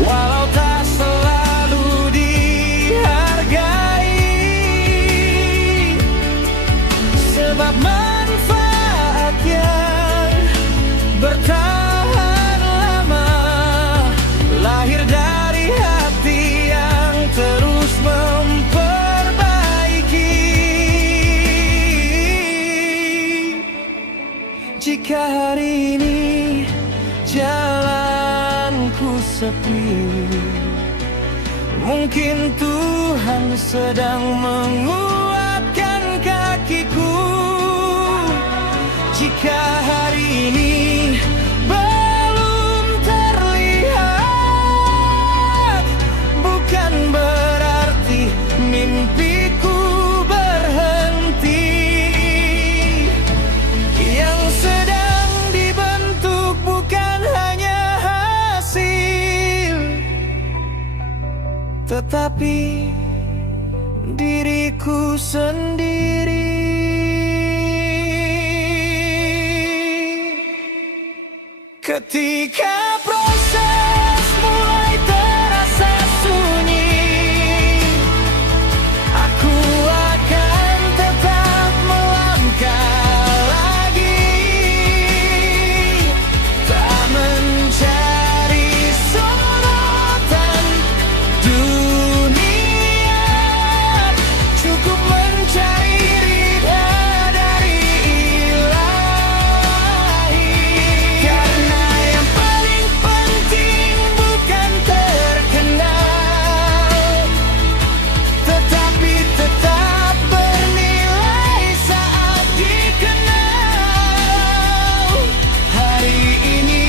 walau tak selalu dihargai, sebab manfaat yang bertahan lama lahir dari hati yang terus memperbaiki. Jika hari ini jalanku sepi, mungkin Tuhan sedang menguatkan kakiku. Jika hari ini belum terlihat, bukan berarti tetapi diriku sendiri. Ketika proses mulai terasa sunyi, aku akan tetap melangkah lagi, tak mencari sorotan dunia, cukup mencari ridha dari Ilahi. Karena yang paling penting bukan terkenal, tetapi tetap bernilai saat dikenal. Hari ini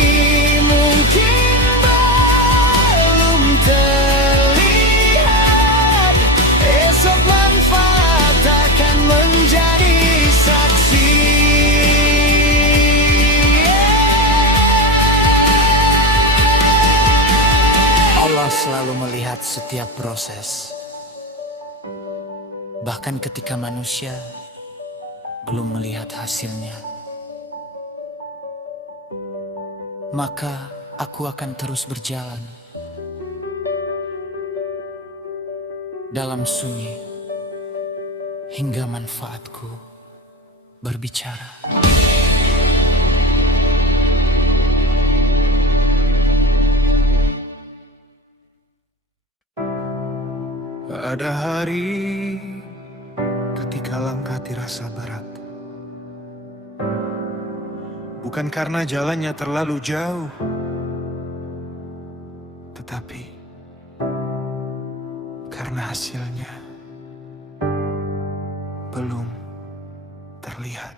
mungkin belum terlihat, esok manfaat akan menjadi saksi. Allah selalu melihat setiap proses, bahkan ketika manusia belum melihat hasilnya. Maka aku akan terus berjalan dalam sunyi hingga manfaatku berbicara. Ada hari ketika langkah dirasa berat, bukan karena jalannya terlalu jauh, tetapi karena hasilnya belum terlihat.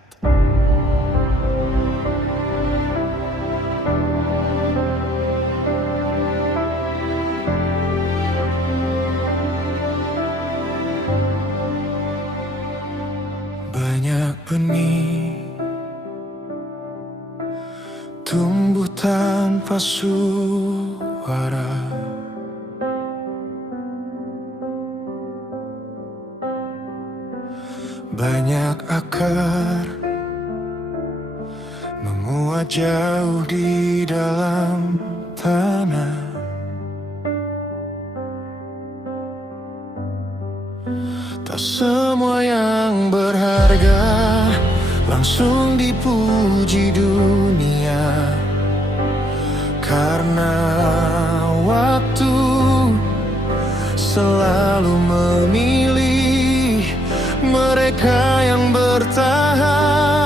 Banyak benih tumbuh tanpa suara, banyak akar menguat jauh di dalam tanah. Tak semua yang berharga langsung dipuji dunia, karena waktu selalu memilih mereka yang bertahan.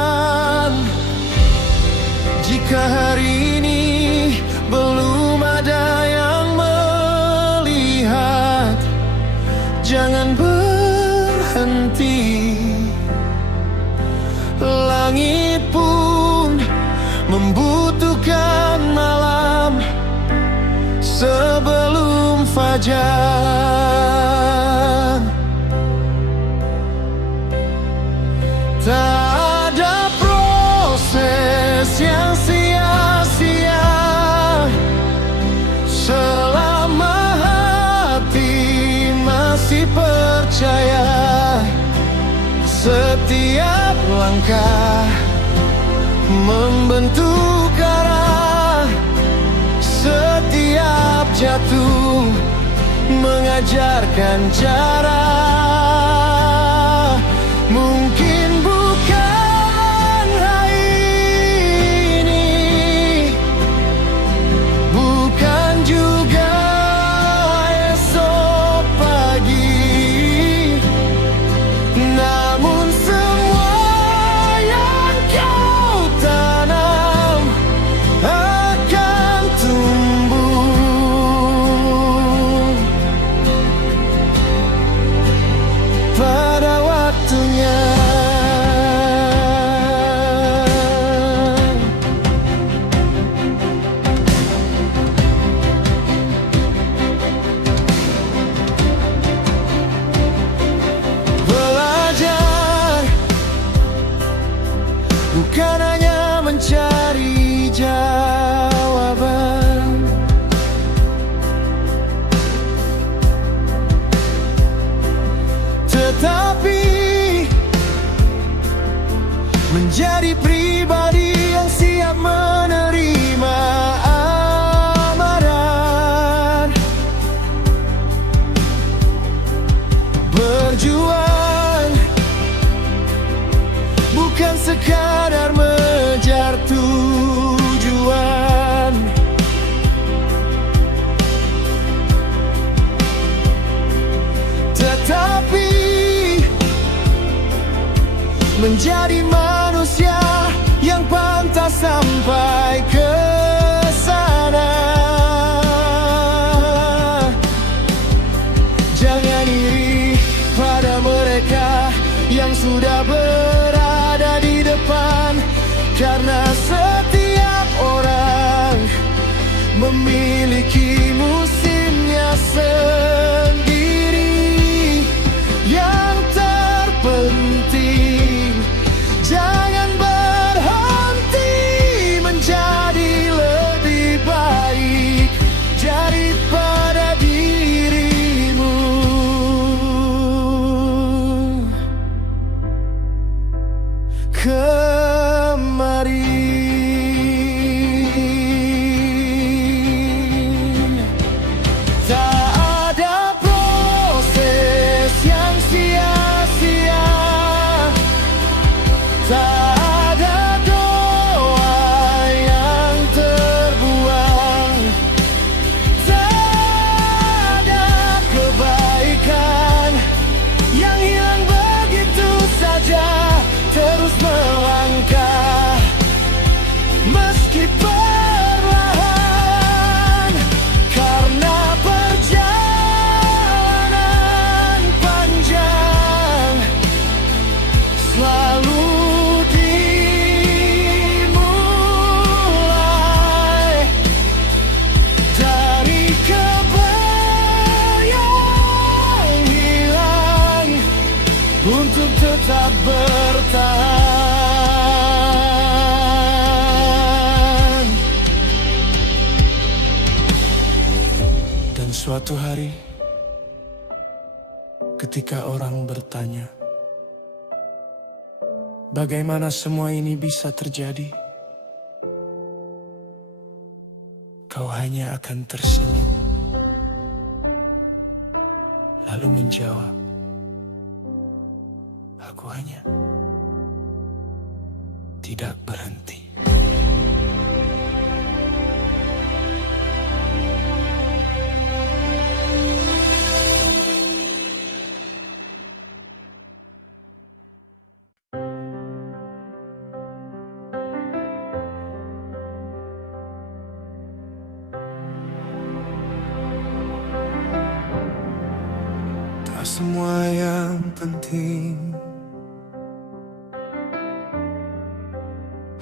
Jika hari ini belum ada yang melihat, jangan berhenti. Langit pun membutuhkan malam sebelum fajar. Tak ada proses yang sia-sia selama hati masih percaya. Setiap langkah membentuk arah, setiap jatuh mengajarkan cara. Mungkin bukan hari ini, bukan juga esok pagi, namun semua yang kau tanam akan tumbuh pada waktunya. Belajar bukan hanya mencari jawaban, tetapi menjadi pribadi yang siap menerima amaran. Berjuang bukan sekadar mengejar tujuan, tetapi menjadi manusia yang pantas sampai ke sana. Jangan iri pada mereka yang sudah berada di depan, karena setiap orang memiliki musimnya sendiri. Yang terpenting, jangan berhenti menjadi lebih baik daripada dirimu. Kemarin tak ada proses yang sia-sia, tak ada doa yang terbuang, tak ada kebaikan yang hilang begitu saja. Terus melangkah meski perlahan, karena perjalanan panjang selalu dimulai dari kebayang hilang untuk tetap bertahan. Dan suatu hari, ketika orang bertanya, bagaimana semua ini bisa terjadi? Kau hanya akan tersenyum, lalu menjawab, aku hanya tidak berhenti. Tak semua yang penting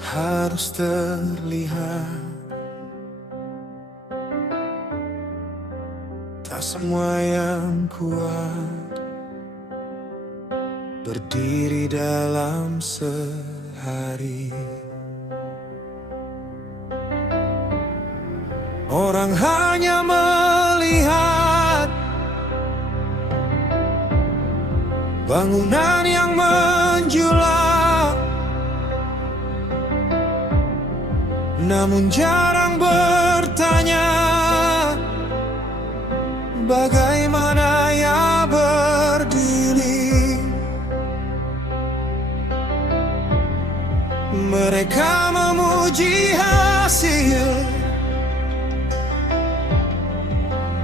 harus terlihat, tak semua yang kuat berdiri dalam sehari. Orang hanya melihat bangunan yang menjulang, namun jarang bertanya bagaimana ia berdiri. Mereka memuji hasil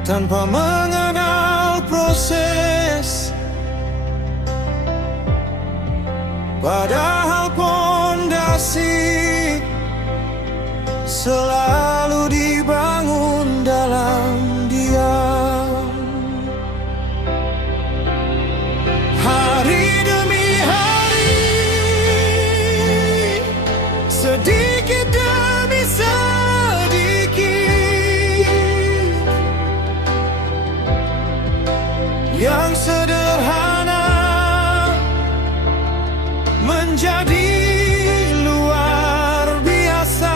tanpa mengenal proses, padahal pondasi selalu dibangun dalam diam. Hari demi hari, sedikit demi sedikit, yang sederhana menjadi luar biasa.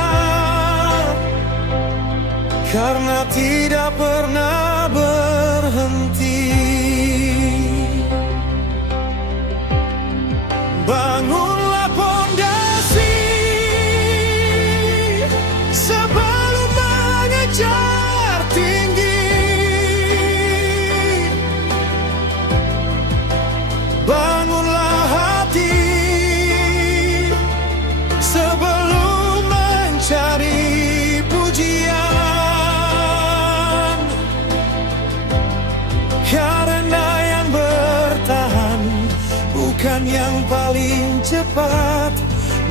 yang paling cepat,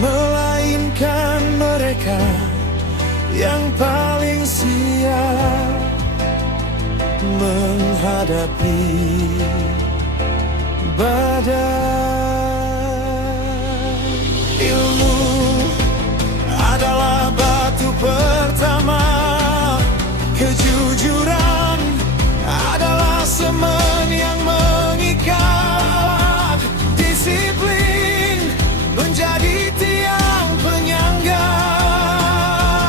melainkan mereka yang paling siap menghadapi badai. Ilmu adalah batu pertama, kejujuran adalah semen yang mengikat, disiplin menjadi tiang penyangga,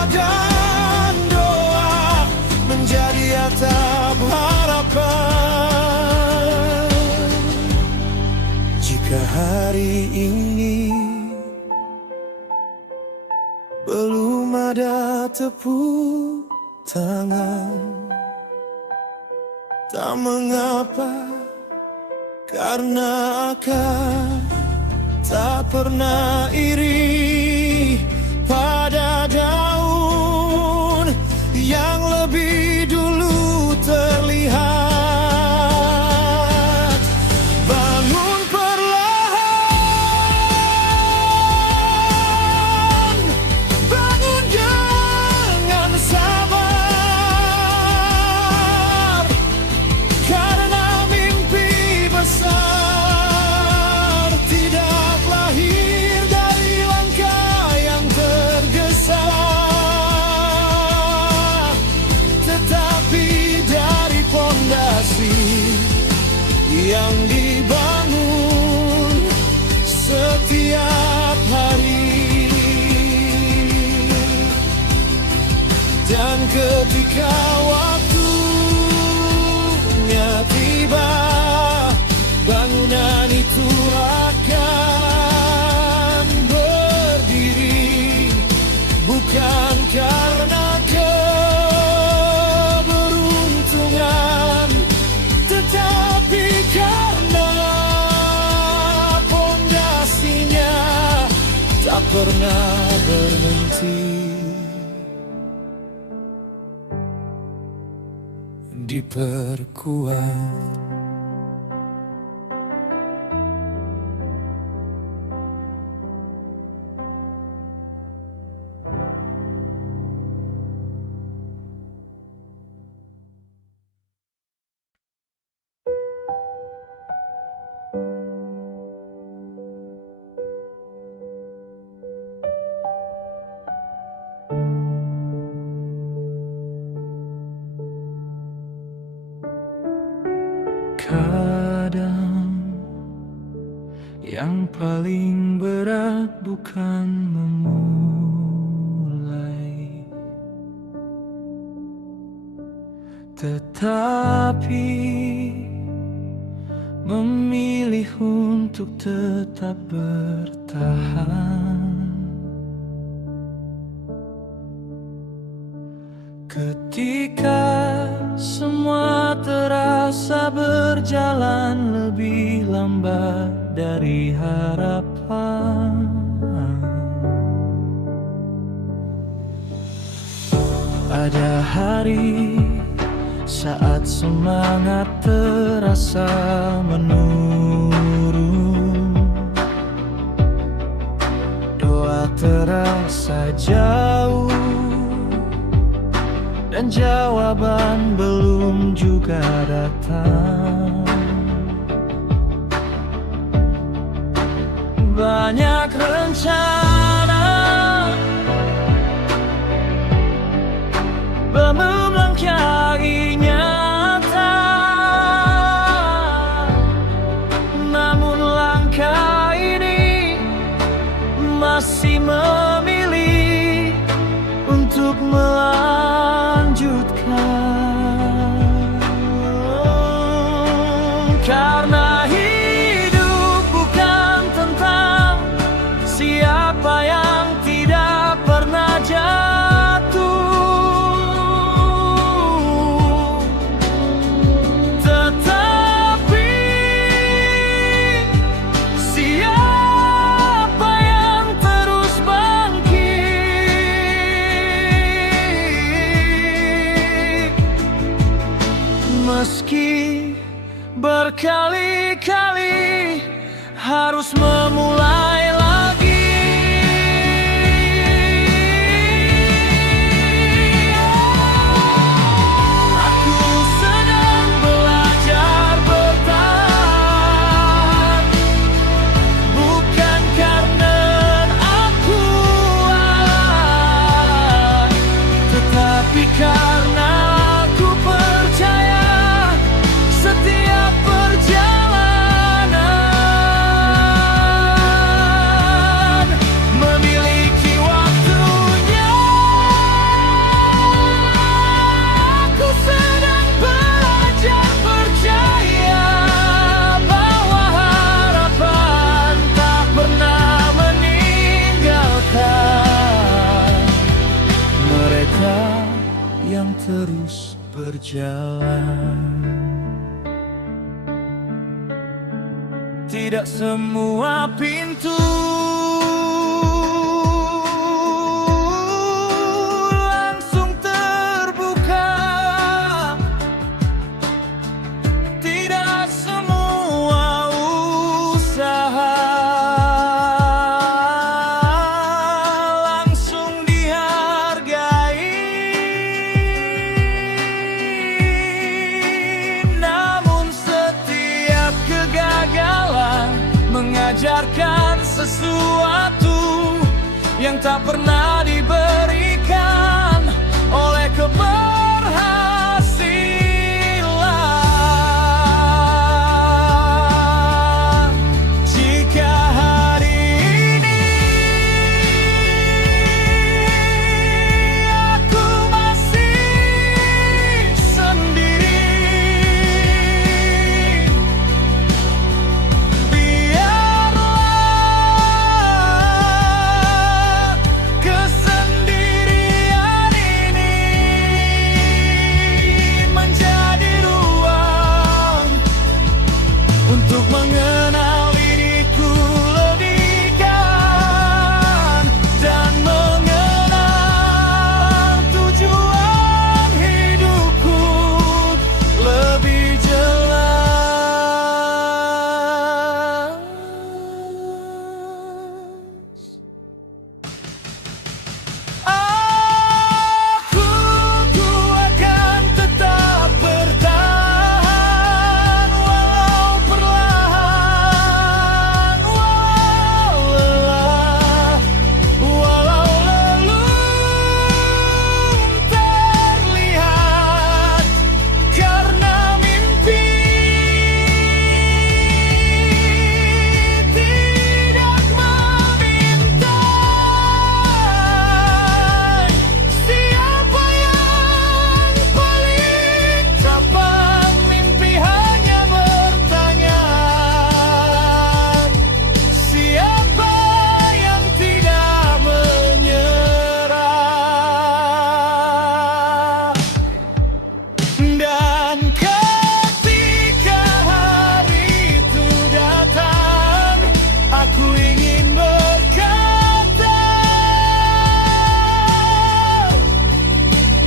dan doa menjadi atap harapan. Jika hari ini belum ada tepuk tangan, tak mengapa, karena akan tak pernah iri pada daun yang lebih dulu terlihat. Bangun perlahan, bangun dengan sabar, karena mimpi besar tidak lahir dari langkah yang tergesa, tetapi dari fondasi yang dibangun setiap hari. Dan ketika waktunya tiba, bangunan itu akan berdiri, bukan karena keberuntungan, tetapi karena fondasinya tak pernah berhenti diperkuat. Kadang yang paling berat bukan memulai, tetapi memilih untuk tetap bertahan. Ketika semua terasa berjalan lebih lambat dari harapan, ada hari saat semangat terasa menurun, doa terasa jauh, dan jawaban belum juga datang. Banyak rencana belum melangkahi nyata, namun langkah ini masih memilih untuk karena hidup bukan tentang siapa harus memulai lagi. Aku sedang belajar bertahan, bukan karena aku alah, tetapi karena aku percaya setiap perjalanan memiliki waktunya. Aku sedang belajar percaya bahwa harapan tak pernah meninggalkan mereka yang terus berjalan. Tidak semua pintu langsung terbuka, tidak semua usaha langsung dihargai. Namun setiap kegagalan mengajarkan sesuatu yang tak pernah diberikan oleh keberhasilan. Jika hari ini aku masih sendiri, biarlah kesendirian ini menjadi ruang untuk mengenal diriku lebih dalam dan mengenal tujuan hidupku lebih jelas. Aku akan tetap bertahan walau perlahan, walau lelah, walau lelum terlihat, karena mimpi tidak meminta siapa yang paling capai. Mimpi hanya bertanya siapa yang tidak menyerah. Dan ketika hari itu datang, aku ingin berkata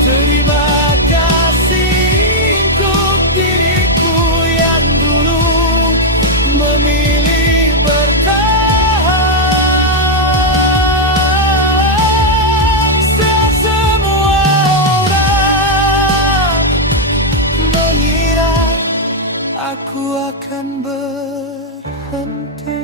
terima kasih untuk diriku yang dulu memilih bertahan. Saat semua orang mengira aku akan berhenti.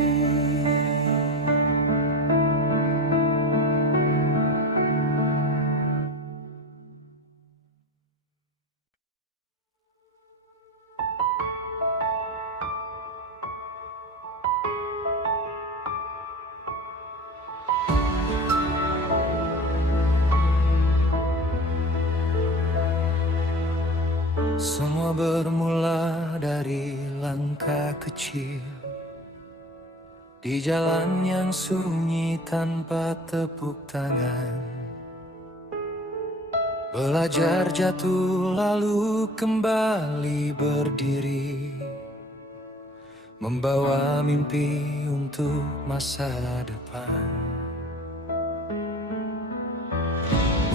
Semua bermula dari langkah kecil di jalan yang sunyi tanpa tepuk tangan. Belajar jatuh lalu kembali berdiri, membawa mimpi untuk masa depan.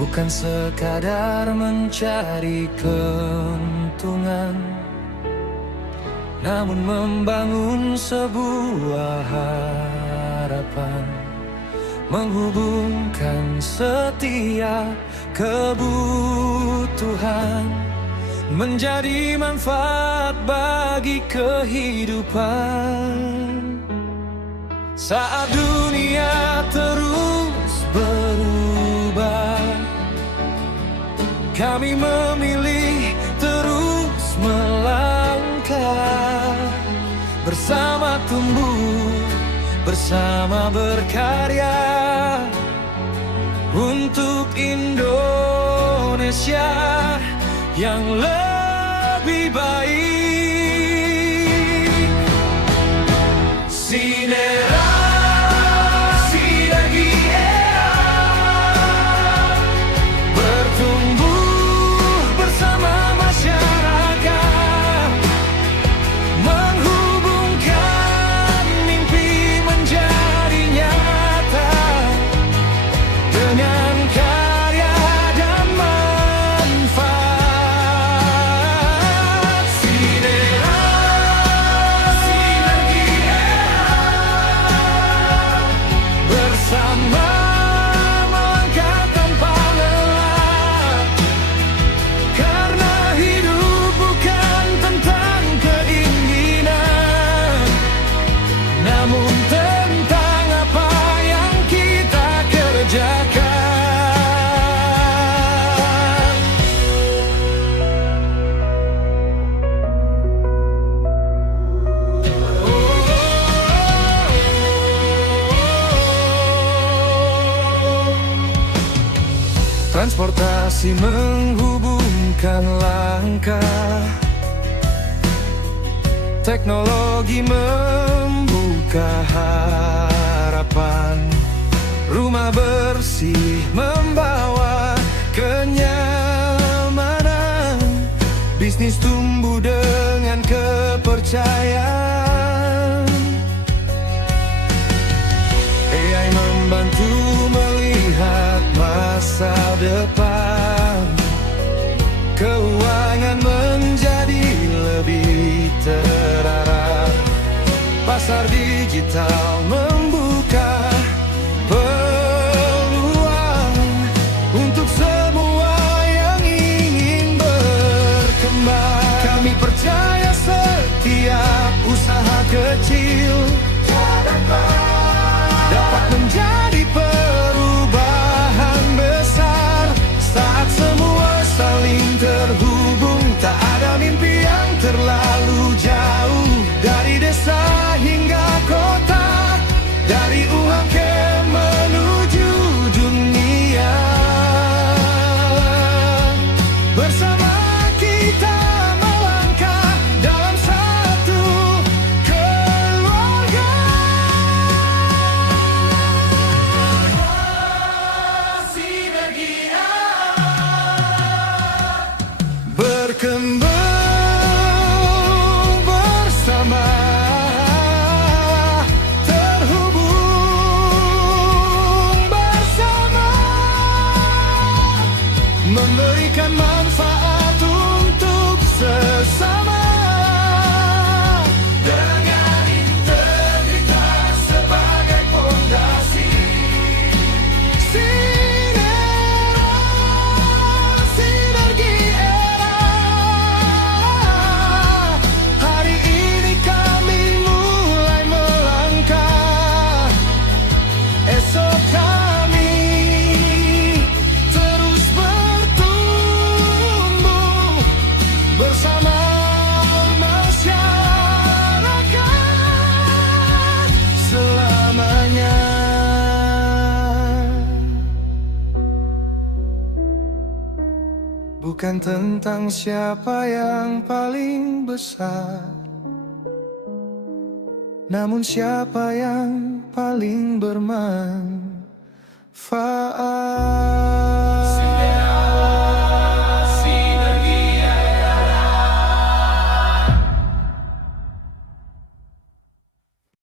Bukan sekadar mencari keuntungan, namun membangun sebuah harapan, menghubungkan setiap kebutuhan, menjadi manfaat bagi kehidupan. Saat dunia terus berubah, kami memilih terus melangkah, bersama tumbuh, bersama berkarya untuk Indonesia yang lebih baik. Sinera, sinergi era, bertumbuh bersama masyarakat, menghubungkan mimpi menjadi nyata dengan karya dan manfaat. Sinera, sinergi era, bersama melangkah tanpa lelah, karena hidup bukan tentang keinginan, namun tentang apa yang kita kerjakan. Transportasi menghubungkan langkah, teknologi membuka harapan, rumah bersih membawa kenyamanan, bisnis tumbuh dengan kepercayaan. AI membantu melihat masa depan, keuangan menjadi lebih terarah, pasar digital membuka peluang untuk semua yang ingin berkembang. Kami percaya setiap usaha kecil dapat menjadi perubahan besar saat semua saling terhubung. Tak ada mimpi yang terlalu jauh, dari desa hingga kota, dari UMKM menuju dunia. Bersama kita melangkah dalam satu keluarga. Sinergi berkembang bersama, terhubung bersama, memberikan manfaat untuk sesama, dengan integritas sebagai fondasi. Sinera, sinergi era, hari ini kami mulai melangkah, esok kami terus bertumbuh bersama masyarakat selamanya. Bukan tentang siapa yang paling besar, namun siapa yang paling bermanfaat.